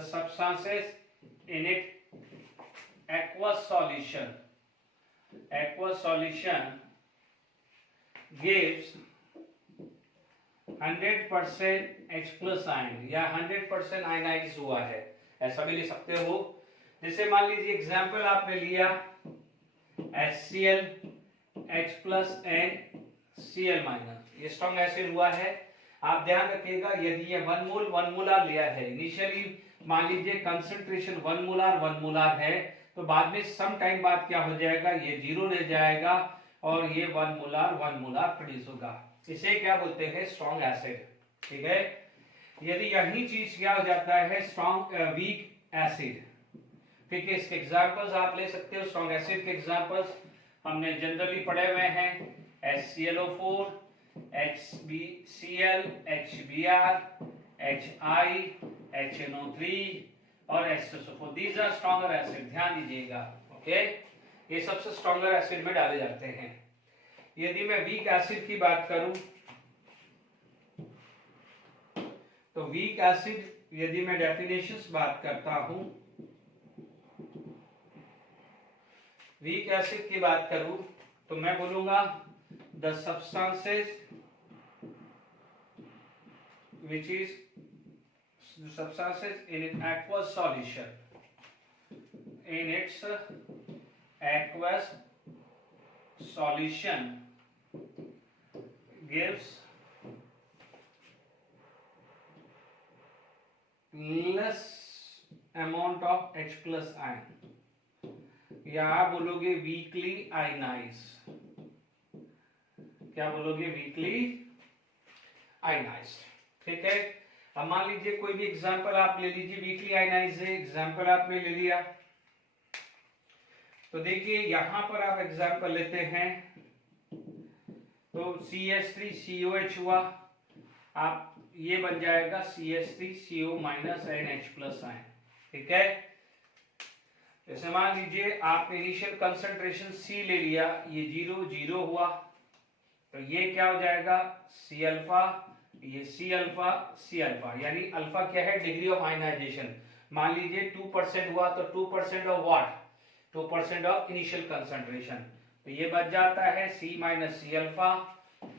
substances in it aqueous solution gives 100% H+ ion या 100% आयनाइज हुआ है, ऐसा भी ले सकते हो। जैसे मान लीजिए एग्जांपल आपने लिया HCl H+ and Cl-, ये स्ट्रॉन्ग एसिड हुआ है। आप ध्यान रखिएगा यदि ये 1 मोलर लिया है, इनिशियली मान लीजिए कंसंट्रेशन 1 मोलर है, तो बाद में सम टाइम बाद क्या हो जाएगा, ये 0 रह जाएगा और ये 1 मोलर प्रोड्यूस होगा। इसे क्या बोलते हैं, स्ट्रॉन्ग एसिड। ठीक है, यदि यही चीज क्या हो जाता है, स्ट्रॉन्ग वीक एसिड। ठीक है, इसके एग्जांपल्स आप ले सकते हो। स्ट्रॉन्ग एसिड के एग्जांपल्स हमने जनरली पढ़े हुए हैं, HClO4, HbCl, HBr, Hi, HNO3 और H2SO4। These are stronger acid, ध्यान दीजिएगा। ओके, ये सबसे स्ट्रॉन्गर एसिड में डाले जाते हैं। यदि मैं वीक एसिड की बात करूं तो वीक एसिड यदि मैं डेफिनेशंस बात करता हूं, वीक एसिड की बात करूं तो मैं बोलूंगा the substances in its aqueous solution, in its aqueous solution gives less amount of H+ ion, या आप बोलोगे वीकली आयनाइज। क्या बोलोगे, वीकली आयनाइज। ठीक है, अब मान लीजिए कोई भी एग्जांपल आप ले लीजिए, वीकली आयनाइज है, एग्जांपल आपने ले लिया तो देखिए यहां पर आप एग्जांपल लेते हैं तो CH3COH हुआ, आप ये बन जाएगा CH3CO- NH+ आयन। ठीक है, जैसे मान लीजिए आप इनिशियल कंसंट्रेशन C ले लिया, ये 0 हुआ तो ये क्या हो जाएगा, C-अल्फा, ये C-अल्फा, यानी अल्फा क्या है, डिग्री ऑफ आयनाइजेशन। मान लीजिए 2% हुआ तो 2% of what, 2% of initial concentration, तो ये बच जाता है C - C-अल्फा।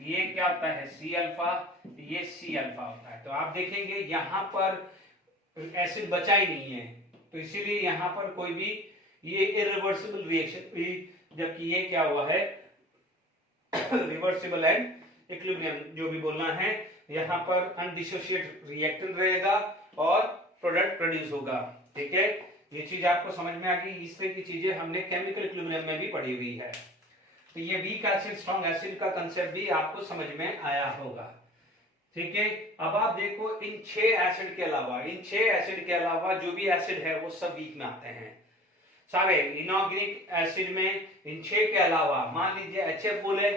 ये क्या होता है, C-अल्फा, ये C-अल्फा होता है। तो आप देखेंगे यहां पर एसिड बचा ही नहीं है, तो इसीलिए यहां पर कोई भी ये इरिवर्सिबल रिएक्शन हुई, जबकि ये क्या हुआ है, रिवर्सिबल एंड इक्विलिब्रियम, जो भी बोलना है। यहां पर अनडिसोशिएट रिएक्टेंट रहेगा और प्रोडक्ट प्रोड्यूस होगा। ठीक है, ये चीज आपको समझ में आ गई। इस तरह की चीजें हमने केमिकल इक्विलिब्रियम में भी पढ़ी हुई है। तो ये वीक एसिड स्ट्रॉन्ग एसिड का कंसेप्ट भी आपको समझ में आया होगा। ठीक है, अब आप देखो इन 6 एसिड के अलावा जो भी एसिड है वो सब वीक में आते हैं सारे। इनऑर्गेनिक एसिड में इन 6 के अलावा मान लीजिए HF बोले,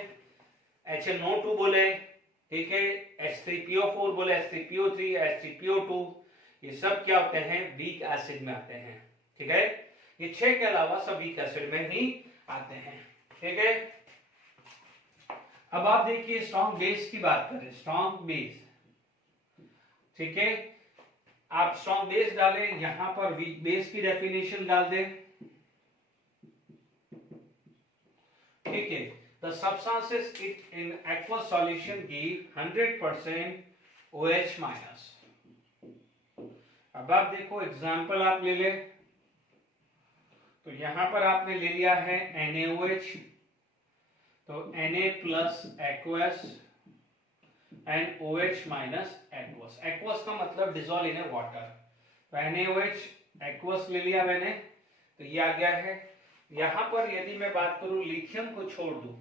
HNO2 बोले, ठीक है, H3PO4 बोले, H3PO3, H3PO2, ये सब क्या होते हैं, वीक एसिड में आते हैं। ठीक है, ये 6 के अलावा सब वीक एसिड में ही आते हैं। ठीक है, अब आप देखिए स्ट्रॉन्ग बेस की बात करें, स्ट्रॉन्ग बेस। ठीक है, आप स्ट्रॉन्ग बेस डालें, यहां पर वीक बेस की डेफिनेशन डाल दें। ठीक है, the substances in aqueous solution give 100% OH-। अब आप देखो एग्जांपल आप ले ले, तो यहां पर आपने ले लिया है NaOH, तो Na+ aqueous and OH- aqueous। aqueous का मतलब डिसॉल्व इन वाटर, तो NaOH aqueous ले लिया मैंने, तो ये आ गया है। यहां पर यदि मैं बात करूं लिथियम को छोड़ दूं,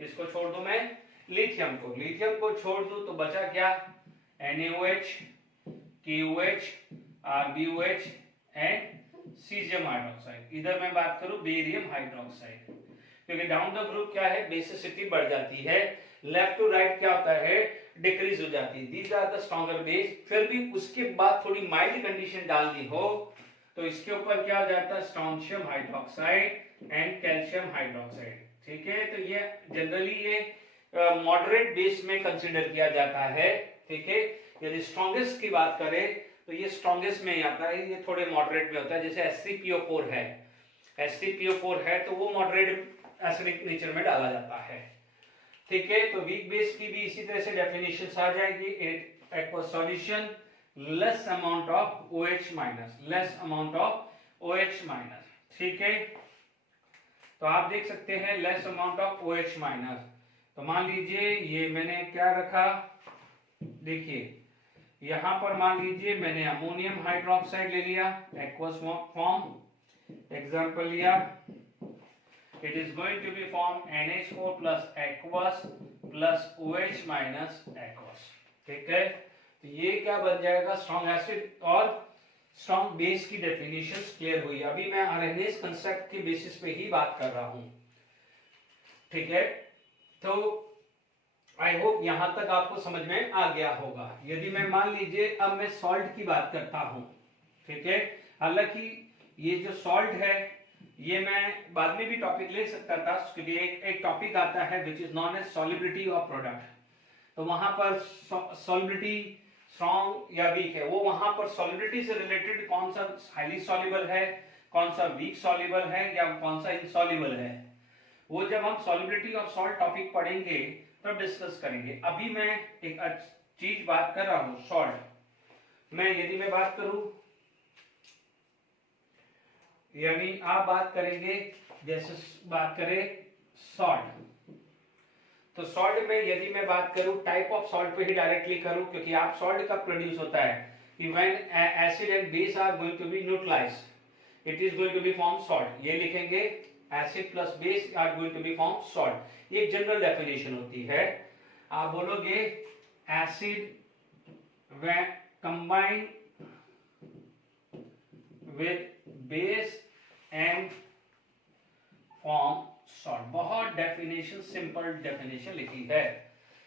किसको छोड़ दूं मैं, लिथियम को छोड़ दूं तो बचा क्या, NaOH KOH, RbOH and caesium hydroxide. इधर मैं बात करूं बेरियम हाइड्रोक्साइड, क्योंकि डाउन द ग्रुप क्या है, बेसिसिटी बढ़ जाती है, लेफ्ट टू राइट क्या होता है, डिक्रीज हो जाती है। These are the stronger base. फिर भी उसके बाद थोड़ी माइल्ड कंडीशन डाल दी हो तो इसके ऊपर क्या हो जाता है, strontium hydroxide and calcium hydroxide. ठीक है, तो ये जनरली ये मॉडरेट बेस में कंसीडर किया जाता है। ठीक है, यदि स्ट्रॉन्गेस्ट की बात करें तो ये स्ट्रॉन्गेस्ट में आता है, ये थोड़े मॉडरेट में होता है। जैसे HCPO4 है, HCPO4 है तो वो मॉडरेट एसिडिक नेचर में डाला जाता है। ठीक है, तो वीक बेस की भी इसी तरह से डेफिनेशन आ जाएगी, aqueous solution less amount of OH minus, less amount of OH minus. ठीक है, तो आप देख सकते हैं less amount of OH minus. तो मान लीजिए ये मैंने क्या रखा, देखिए यहां पर मान लीजिए मैंने अमोनियम हाइड्रोक्साइड ले लिया, एक्वस फॉर्म, एग्जांपल लिया, it is going to be formed NH4 plus aqueous plus OH minus aqueous। ठीक है, तो ये क्या बन जाएगा, स्ट्रॉन्ग एसिड और स्ट्रॉन्ग बेस की डेफिनेशन क्लियर हुई। अभी मैं आरएनएस कंसेप्ट के बेसिस पे ही बात कर रहा हूं। ठीक है, तो आई होप यहां तक आपको समझ में आ गया होगा। यदि मैं मान लीजिए अब मैं सॉल्ट की बात करता हूं, ठीक है, हालांकि ये जो सॉल्ट है ये मैं बाद में भी टॉपिक ले सकता था, क्योंकि एक टॉपिक आता है which is known as solubility of product. तो वहां पर सॉल्युबिलिटी स्ट्रॉन्ग या वीक है, वो वहां पर सॉल्युबिलिटी से रिलेटेड कौन सा हाईली सॉल्युबल है, कौन सा वीक सॉल्युबल है या कौन सा इनसॉल्युबल है, वो जब हम सॉल्युबिलिटी ऑफ सॉल्ट टॉपिक पढ़ेंगे तब डिस्कस करेंगे। अभी मैं एक चीज बात कर रहा हूं, सॉल्ट में यदि मैं बात करूं, यानी आप बात करेंगे जैसे बात करें सॉल्ट, तो सॉल्ट में यदि मैं बात करूं टाइप ऑफ सॉल्ट पे ही डायरेक्टली करूं, क्योंकि आप सॉल्ट कब प्रोड्यूस होता है कि when acid and base are going to be neutralized it is going to be form salt. ये लिखेंगे acid plus base are going to be form salt. ये एक जनरल डेफिनेशन होती है। आप बोलोगे acid when combined with base and form salt. बहुत definition, simple definition लिखी है,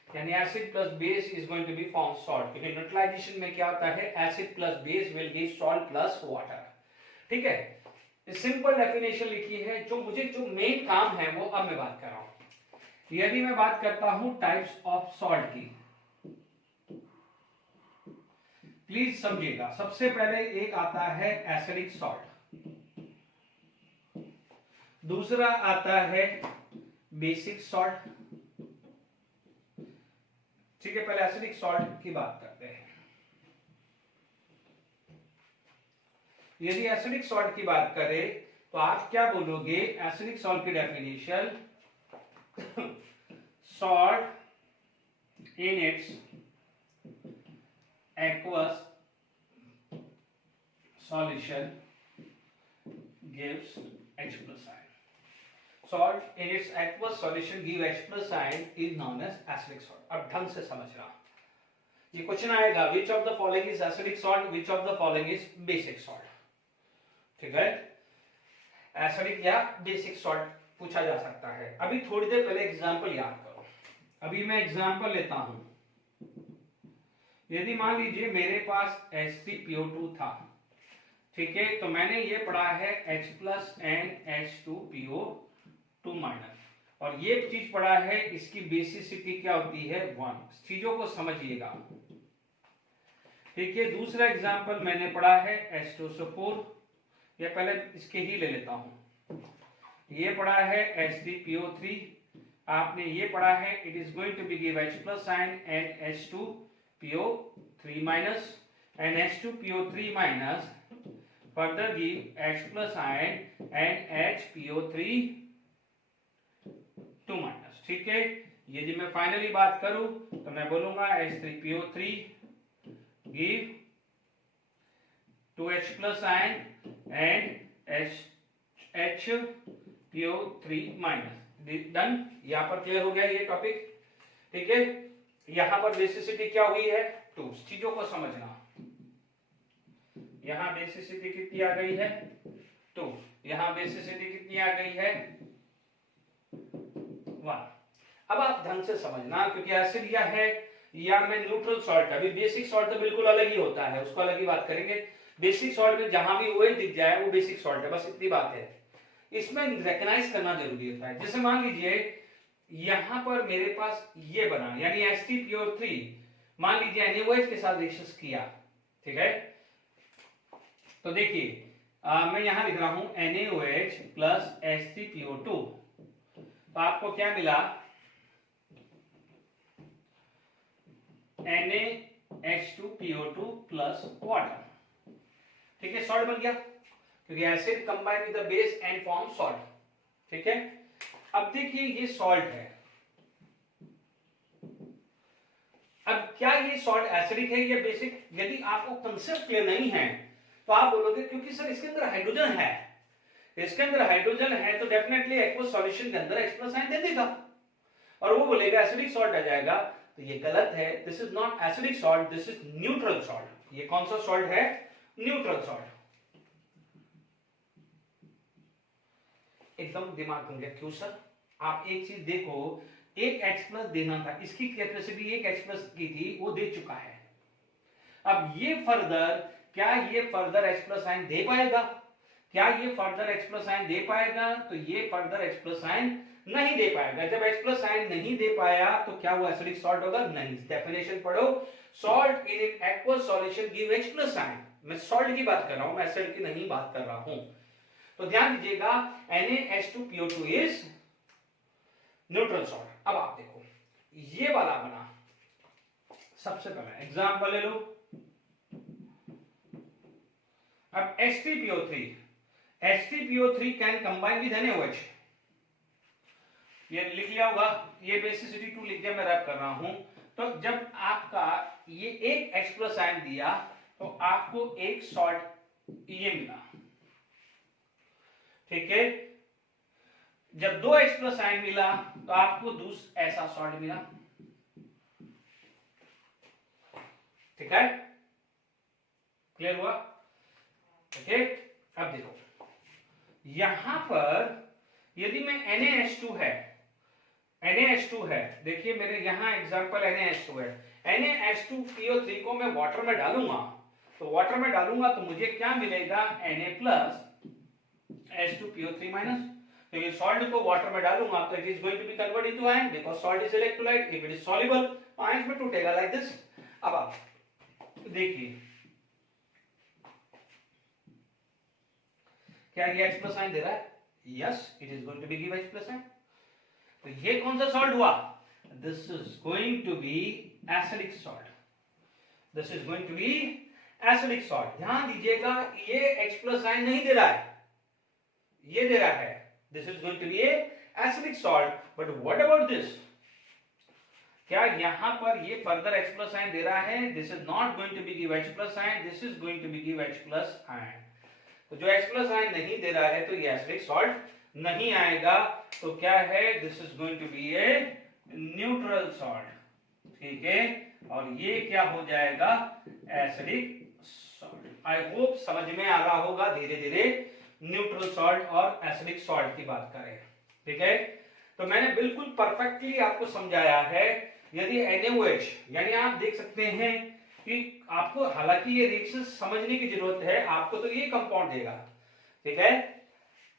यानी acid plus base is going to be form salt, क्योंकि न्यूट्रलाइजेशन में क्या होता है, acid plus base will give salt plus water. ठीक है, सिंपल डेफिनेशन लिखी है। जो मेन काम है वो अब मैं बात कर रहा हूं। यदि मैं बात करता हूं टाइप्स ऑफ सॉल्ट की, प्लीज समझिएगा। सबसे पहले एक आता है एसिडिक सॉल्ट, दूसरा आता है बेसिक सॉल्ट। ठीक है, पहले एसिडिक सॉल्ट की बात करते हैं। यदि एसिडिक सॉल्ट की बात करें तो आप क्या बोलोगे, एसिडिक सॉल्ट की definition, salt in its aqueous solution gives H plus ion. Salt in its aqueous solution give H plus ion is known as acidic salt। अब ढंग से समझना, ये क्वेश्चन आएगा which of the following is acidic salt, which of the following is basic salt। ठीक है, acidic या basic salt पूछा जा सकता है। अभी थोड़ी देर पहले एग्जांपल याद करो। अभी मैं एग्जांपल लेता हूं, यदि मान लीजिए मेरे पास H3PO2 था, ठीक है, तो मैंने ये पढ़ा है H plus and H2PO2 minus, और ये चीज पढ़ा है इसकी बेसिसिटी क्या होती है 1। चीजों को समझिएगा। ठीक है, दूसरा एग्जांपल मैंने पढ़ा है H2SO4, या पहले इसके ही ले लेता हूं। ये पढ़ा है H3PO3, आपने ये पढ़ा है it is going to be give H plus ion and H2PO3 minus, and H2PO3 minus further give H plus ion and HPO3 2 minus। ठीक है, यदि मैं फाइनली बात करूं तो मैं बोलूंगा H3PO3 give 2H plus ion and HPO3 minus। Done, यहां पर क्लियर हो गया ये टॉपिक। ठीक है, यहां पर बेसिसिटी क्या हुई है 2। चीजों को समझना, यहाँ बेसिसिटी कितनी आ गई है 2, यहाँ बेसिसिटी कितनी आ गई है 1। अब आप ढंग से समझना, क्योंकि एसिड या है या में न्यूट्रल सॉल्ट, अभी बेसिक सॉल्ट तो बिल्कुल अलग ही होता है, उसको अलग ही बात करेंगे। बेसिक सॉल्ट में जहां भी OH दिख जाए वो बेसिक सॉल्ट है, बस इतनी बात है। इसमें रिकॉग्नाइज करना जरूरी होता है। जैसे मान लीजिए यहां पर मेरे पास ये बना, यानी H3PO3 मान लीजिए NaOH के साथ रिएक्शन किया, ठीक है। तो देखिए मैं यहां लिख रहा हूं NaOH प्लस H3PO2, तो आपको क्या मिला NaH2PO2 प्लस वाटर, ठीक है, सॉल्ट बन गया, क्योंकि acid combine with the base and form salt, ठीक है। अब देखिए ये सॉल्ट है, अब क्या ये सॉल्ट एसिडिक है या बेसिक? यदि आपको कंसेप्ट क्लियर नहीं है तो आप बोलोगे क्योंकि सर इसके अंदर हाइड्रोजन है, इसके अंदर हाइड्रोजन है तो डेफिनेटली एक्वस सॉल्यूशन के अंदर H+ आयन दे देगा और वो बोलेगा एसिडिक सॉल्ट आ जाएगा। तो ये गलत है, this is not acidic salt, this is neutral salt. ये कौन सा सॉल्ट है? Neutral salt. एकदम दिमाग घूम गया, क्यों सर? आप एक चीज देखो, एक H+ देना था, इसकी कैपेसिटी एक H+ की थी, वो दे चुका है। अब ये फर्दर, क्या ये फर्दर H+ आयन दे पाएगा? क्या ये फर्दर H+ आयन दे पाएगा? तो ये फर्दर H+ आयन नहीं दे पाएगा। जब H+ आयन नहीं दे पाया तो क्या वो एसिडिक सॉल्ट होगा? नहीं। डेफिनेशन पढ़ो, salt in an aqueous solution give H+ ion. मैं सॉल्ट की बात कर रहा हूं, मैं एसिड की नहीं बात कर रहा हूं। तो ध्यान दीजिएगा, NaH2PO2 इज न्यूट्रल सॉल्ट। अब आप देखो ये वाला बना, सबसे पहले एग्जांपल ले लो। अब H3PO3 can combine with NaOH, ये लिख लिया होगा, ये बेसिसिटी 2 लिख दिया, मैं रैप कर रहा हूं। तो जब आपका ये एक H+ आयन दिया तो आपको एक सॉल्ट ये मिला, ठीक है। जब 2 H+ आयन मिला तो आपको दूसरा ऐसा सॉल्ट मिला, ठीक है, क्लियर हुआ? ओके। अब देखो यहां पर यदि मैं NaH2 है, देखिए मेरे यहां एग्जांपल NaH2 है, NaH2PO3 को मैं वाटर में डालूंगा, तो वाटर में डालूंगा तो मुझे क्या मिलेगा? Na+H2PO3-। तो ये सॉल्ट को वाटर में डालूंगा तो it is going to be convert into ion, because salt is electrolyte. If it is soluble ions में टूटेगा लाइक दिस। अब आप देखिए क्या ये H+ आयन दे रहा है? Yes, it is going to be give H+ ion. तो ये कौन सा सॉल्ट हुआ? This is going to be acidic salt, this is going to be acidic salt. ध्यान दीजिएगा, ये H+ आयन नहीं दे रहा है, ये दे रहा है, this is going to be acidic salt. But what about this? क्या यहां पर ये फर्दर H+ आयन दे रहा है? This is not going to be give H+ ion, this is going to be give H+ ion. तो जो H+ ion नहीं दे रहा है तो ये एसिडिक सॉल्ट नहीं आएगा। तो क्या है? This is going to be a neutral salt, ठीक है, और ये क्या हो जाएगा? Acidic salt. आई होप समझ में आ रहा होगा धीरे धीरे न्यूट्रल सॉल्ट और एसिडिक सॉल्ट की बात करें, ठीक है। तो मैंने बिल्कुल परफेक्टली आपको समझाया है। यदि NaOH, यानी आप देख सकते हैं कि आपको, हालांकि ये रिएक्शन समझने की जरूरत है, आपको तो ये कंपाउंड देगा, ठीक है।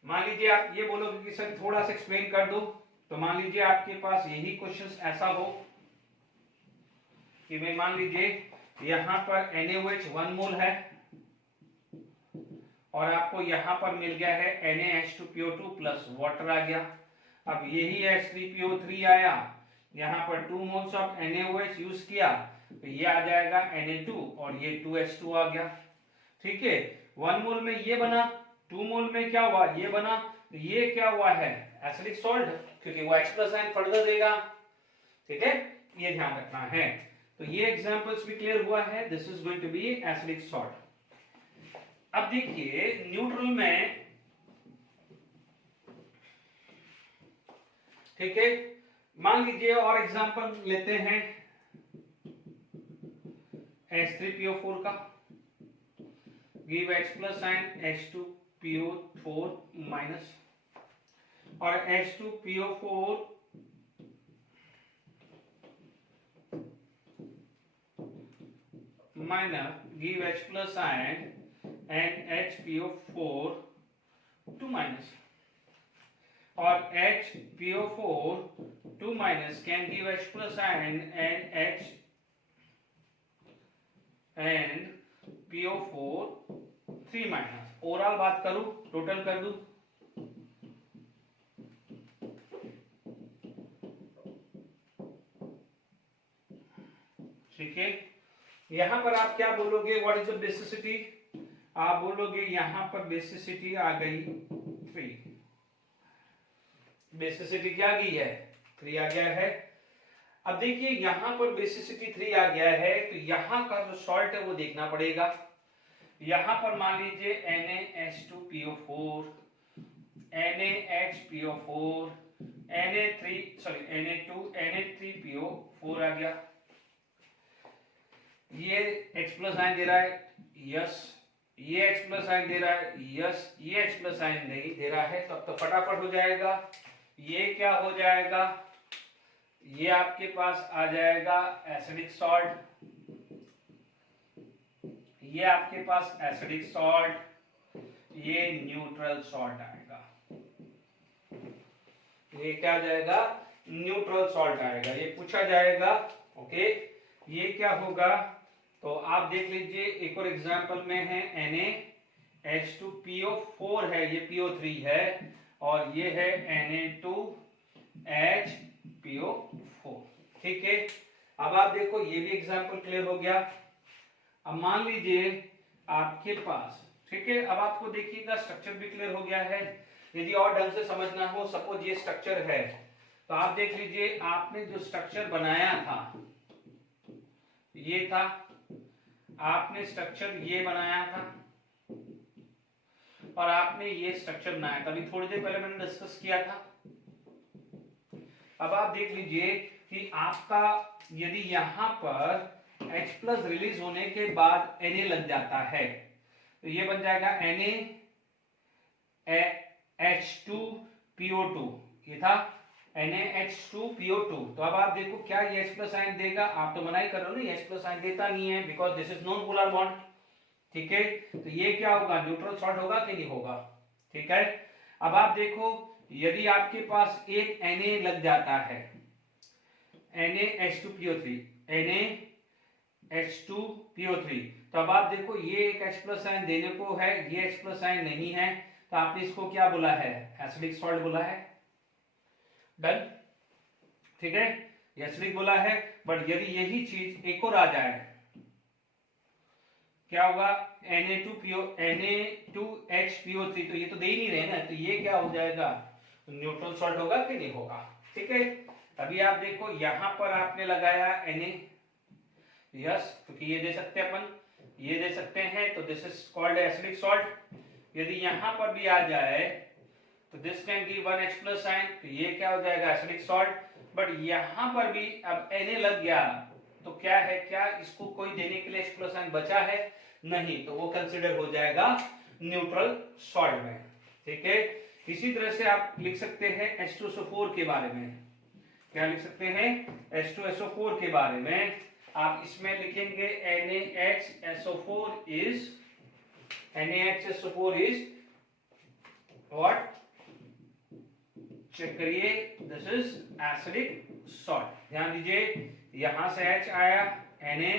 मान लीजिए आप ये बोलोगे कि सर थोड़ा सा एक्सप्लेन कर दो, तो मान लीजिए आपके पास यही क्वेश्चन ऐसा हो कि भाई मान लीजिए यहां पर NaOH 1 मोल है और आपको यहां पर मिल गया है NaH2PO2 प्लस वाटर आ गया। अब यही H3PO3 आया, यहां पर 2 मोल्स ऑफ NaOH यूज किया तो ये आ जाएगा Na2 और ये 2H2 आ गया, ठीक है। 1 मोल में ये बना, 2 मोल में क्या हुआ? ये बना। तो ये क्या हुआ है? एसिडिक सॉल्ट, क्योंकि वो H+ आयन फर्दर देगा, ठीक है, ये ध्यान रखना है। तो ये एग्जांपल्स भी क्लियर हुआ है, this is going to be acidic salt. अब देखिए न्यूट्रल में, ठीक है, मान लीजिए और एग्जांपल लेते हैं H3PO4 का। Give H plus ion H2PO4 minus, और H2PO4 minus give H plus ion and HPO4 2 minus, or HPO4 2 minus can give H plus ion and PO4 3 minus. Overall बात करूं, टोटल कर दूं, ठीक है। यहां पर आप क्या बोलोगे, व्हाट इज द बेसिसिटी, आप बोलोगे यहां पर बेसिसिटी आ गई 3, बेसिसिटी क्या आ गई है 3 आ गया है। अब देखिए यहां पर बेसिसिटी 3 आ गया है, तो यहां का जो सॉल्ट है वो देखना पड़ेगा। यहां पर मान लीजिए NaH2PO4, NaHPO4, Na3PO4 आ गया, ये H प्लस आयन दे रहा है, यस, ये H प्लस आयन दे रहा है, यस, ये H प्लस आयन नहीं दे रहा है, तो अब तो फटाफट हो जाएगा। ये क्या हो जाएगा, ये आपके पास आ जाएगा एसिडिक सॉल्ट, ये आपके पास एसिडिक सॉल्ट, ये न्यूट्रल सॉल्ट आएगा, ये क्या आ जाएगा न्यूट्रल सॉल्ट आएगा, ये पूछा जाएगा। ओके, ये क्या होगा, तो आप देख लीजिए एक और एग्जांपल में है NaH2PO4 है, ये PO3 है, और ये है Na2HPO4, ठीक है। अब आप देखो ये भी एग्जांपल क्लियर हो गया। अब मान लीजिए आपके पास, ठीक है, अब आपको देखिएगा स्ट्रक्चर भी क्लियर हो गया है। यदि और ढंग से समझना हो, सपोज ये स्ट्रक्चर है, तो आप देख लीजिए आपने जो स्ट्रक्चर बनाया था ये था, आपने स्ट्रक्चर ये बनाया था, और आपने ये स्ट्रक्चर बनाया था, अभी थोड़ी देर पहले मैंने डिस्कस किया था। अब आप देख लीजिए कि आपका यदि यहां पर H प्लस रिलीज होने के बाद Na लग जाता है, तो ये बन जाएगा NaH2PO2, ये था NaH2PO2। तो अब आप देखो क्या ये H प्लस आयन देगा, आप तो मना ही कर रहे हो ना, H प्लस आयन देता नहीं है, because this is non polar bond, ठीक है। तो ये क्या होगा, न्यूट्रल सॉल्ट होगा कि नहीं होगा, ठीक है। अब आप देखो यदि आपके पास एक Na लग जाता है, NaH2PO3, NaH2PO3, तो अब आप देखो ये एक H प्लस आयन देने को है, ये H प्लस आयन नहीं है, तो आपने इसको क्या बोला है, एसिडिक सॉल्ट बोला है, डन, ठीक है, एसिडिक बोला है। बट यदि यही चीज एक और आ जाए, क्या होगा, Na2HPO3, तो ये तो दे ही नहीं रहे ना, तो ये क्या हो जाएगा, न्यूट्रल सॉल्ट होगा कि नहीं होगा, ठीक है। अभी आप देखो यहां पर आपने लगाया Na, यस, क्योंकि ये दे सकते हैं अपन, ये दे सकते हैं, तो this is called acidic salt. यदि यहां पर भी आ जाए तो this can give 1 H plus ion, तो ये क्या हो जाएगा एसिडिक सॉल्ट। बट यहां पर भी अब Na लग गया, तो क्या है, क्या इसको कोई देने के लिए H प्लस आयन बचा है, नहीं, तो वो कंसिडर हो जाएगा न्यूट्रल सॉल्ट में, ठीक है। इसी तरह से आप लिख सकते हैं H2SO4 के बारे में, क्या लिख सकते हैं, H2SO4 के बारे में आप इसमें लिखेंगे NaHSO4 is what, चेक करिए, दिस इज एसिडिक सॉल्ट। ध्यान दीजिए यहां से H आया, Na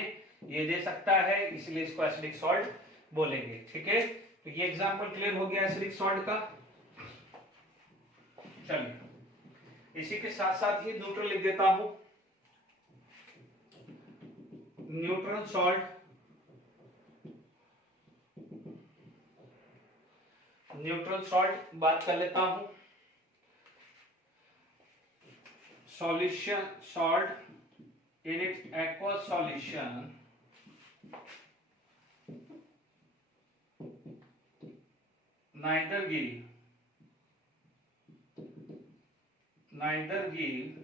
ये दे सकता है, इसलिए इसको एसिडिक सॉल्ट बोलेंगे, ठीक है। तो ये एग्जांपल क्लियर हो गया एसिडिक सॉल्ट का। चलिए इसी के साथ साथ ही न्यूट्रल लिख देता हूं, न्यूट्रल सॉल्ट, न्यूट्रल सॉल्ट बात कर लेता हूं, solution salt in its aqueous solution neither give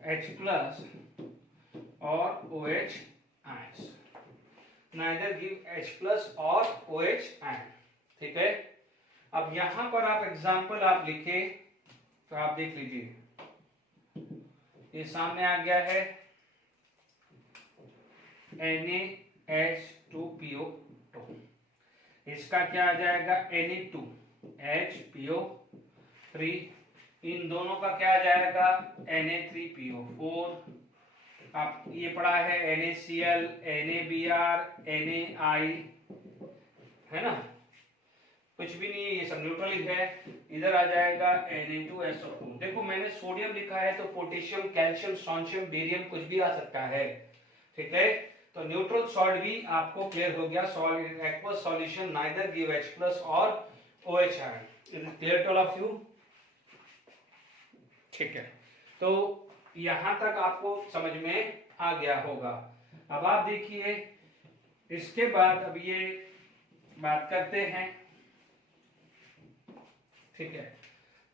H plus or OH ions, neither give H plus और OH ion, ठीक है। अब यहां पर आप एग्जाम्पल आप लिखे तो आप देख लीजिए, ये सामने आ गया है NaH2PO2, इसका क्या आ जाएगा Na2HPO3, इन दोनों का क्या आ जाएगा Na3PO4। आप ये पढ़ा है NaCl, NaBr, NaI, है ना, कुछ भी नहीं है, ये सब न्यूट्रल ही है। इधर आ जाएगा Na2SO2। देखो मैंने सोडियम लिखा है तो पोटेशियम, कैल्शियम, स्ट्रोंशियम, बेरियम कुछ भी आ सकता है, ठीक है। तो न्यूट्रल सॉल्ट भी आपको क्लियर हो गया। Salt in aqueous solution neither give H plus और OH ion. Is it clear to all of you? ठीक है, तो यहां तक आपको समझ में आ गया होगा। अब आप देखिए इसके बाद अब ये बात करते हैं, ठीक है।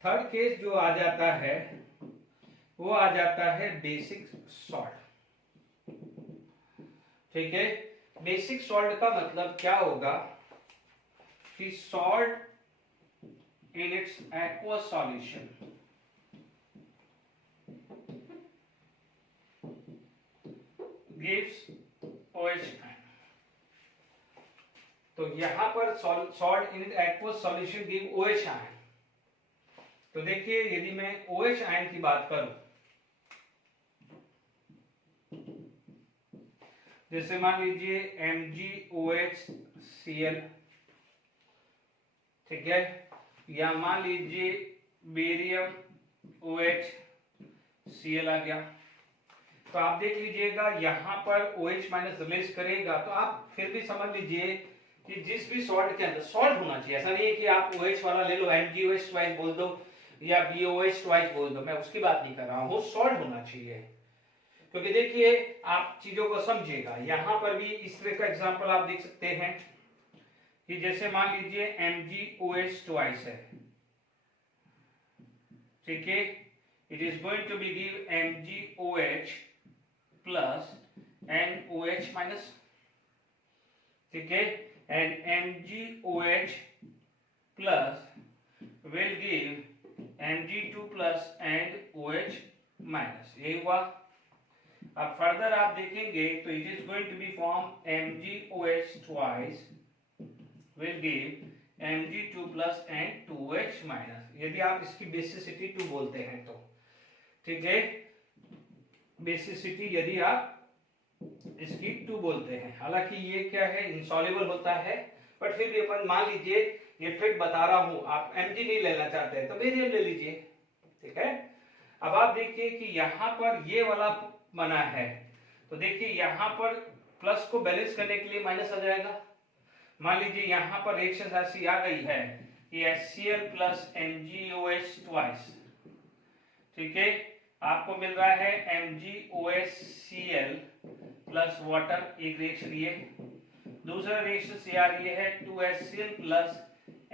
थर्ड केस जो आ जाता है वो आ जाता है बेसिक सॉल्ट, ठीक है। बेसिक सॉल्ट का मतलब क्या होगा कि salt in its aqueous solution gives OH ion। तो यहां पर salt in aqueous solution give OH ion। तो देखिए यदि मैं OH आयन की बात करूं, जैसे मान लीजिए MgOHCl, ठीक है, या मान लीजिए बेरियम OHCl आ गया, तो आप देख लीजिएगा यहां पर OH माइनस रिलीज करेगा। तो आप फिर भी समझ लीजिए कि जिस भी सॉल्ट के अंदर सॉल्ट होना चाहिए, ऐसा नहीं है कि आप OH वाला ले लो, MgOH ट्वाइस बोल दो या BOH ट्वाइस बोल दो, मैं उसकी बात नहीं कर रहा हूं, सॉल्ट होना चाहिए। क्योंकि देखिए आप चीजों को समझिएगा, यहां पर भी इस तरह का एग्जांपल आप देख सकते हैं कि जैसे मान लीजिए MgOH ट्वाइस है, ठीक है, it is going to be give MgOH plus NOH minus, ठीक है, and MgOH plus will give Mg2 plus and OH minus, यही हुआ। अब फर्दर आप देखेंगे तो it is going to be form MgOH twice will give Mg2 plus and 2H minus, यदि आप इसकी बेसिसिटी 2 बोलते हैं तो, ठीक है, बेसिसिटी यदि आप इसकी 2 बोलते हैं। हालांकि ये क्या है, इंसॉल्युबल होता है, बट फिर भी अपन मान लीजिए ये ट्रिक बता रहा हूं, आप Mg नहीं लेना चाहते हैं तो बेरियम ले लीजिए, ठीक है। अब आप देखिए कि यहां पर ये वाला बना है, तो देखिए यहां पर प्लस को बैलेंस करने के लिए माइनस आ जाएगा। मान लीजिए यहां पर रिएक्शन ऐसी आ गई है कि HCl प्लस MgOH ट्वाइस, ठीक है, आपको मिल रहा है MgOHCl प्लस वाटर, एक रिएक्शन ये, दूसरा रिएक्शन ये आ रही है 2HCl plus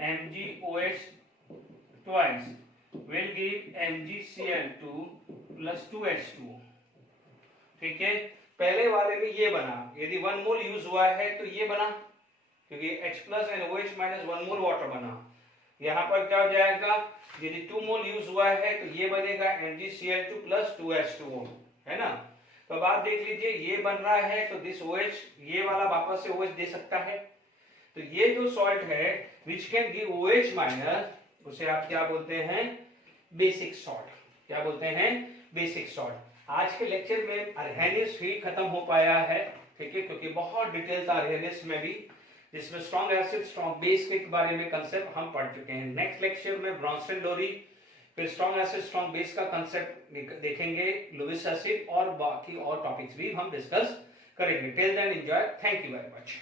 MgOH twice will give MgCl2 plus 2H2, ठीक है। पहले वाले में ये बना, यदि 1 मोल यूज हुआ है तो ये बना, क्योंकि H plus and OH minus 1 mole water बना। यहाँ पर क्या हो जाएगा, यदि 2 मोल यूज हुआ है तो ये बनेगा MgCl2 प्लस 2H2O, है ना। तो अब आप देख लीजिए ये बन रहा है, तो दिस OH ये वाला वापस से OH दे सकता है। तो ये जो सॉल्ट है which can give OH minus, उसे आप क्या बोलते हैं, बेसिक सॉल्ट। क्या बोलते हैं, बेसिक सॉल्ट। आज के लेक्चर में अरहेनिस ही खत्म हो पाया है, ठीक है, क्योंकि बहुत डिटेल था अरहेनिस में भी, जिसमें स्ट्रॉन्ग एसिड स्ट्रॉन्ग बेस के बारे में कंसेप्ट हम पढ़ चुके हैं। नेक्स्ट लेक्चर में ब्रॉन्सन डोरी, फिर स्ट्रॉन्ग एसिड स्ट्रॉन्ग बेस का कंसेप्ट देखेंगे, लुईस एसिड और बाकी और टॉपिक्स भी हम डिस्कस करेंगे। Till then enjoy, thank you very much.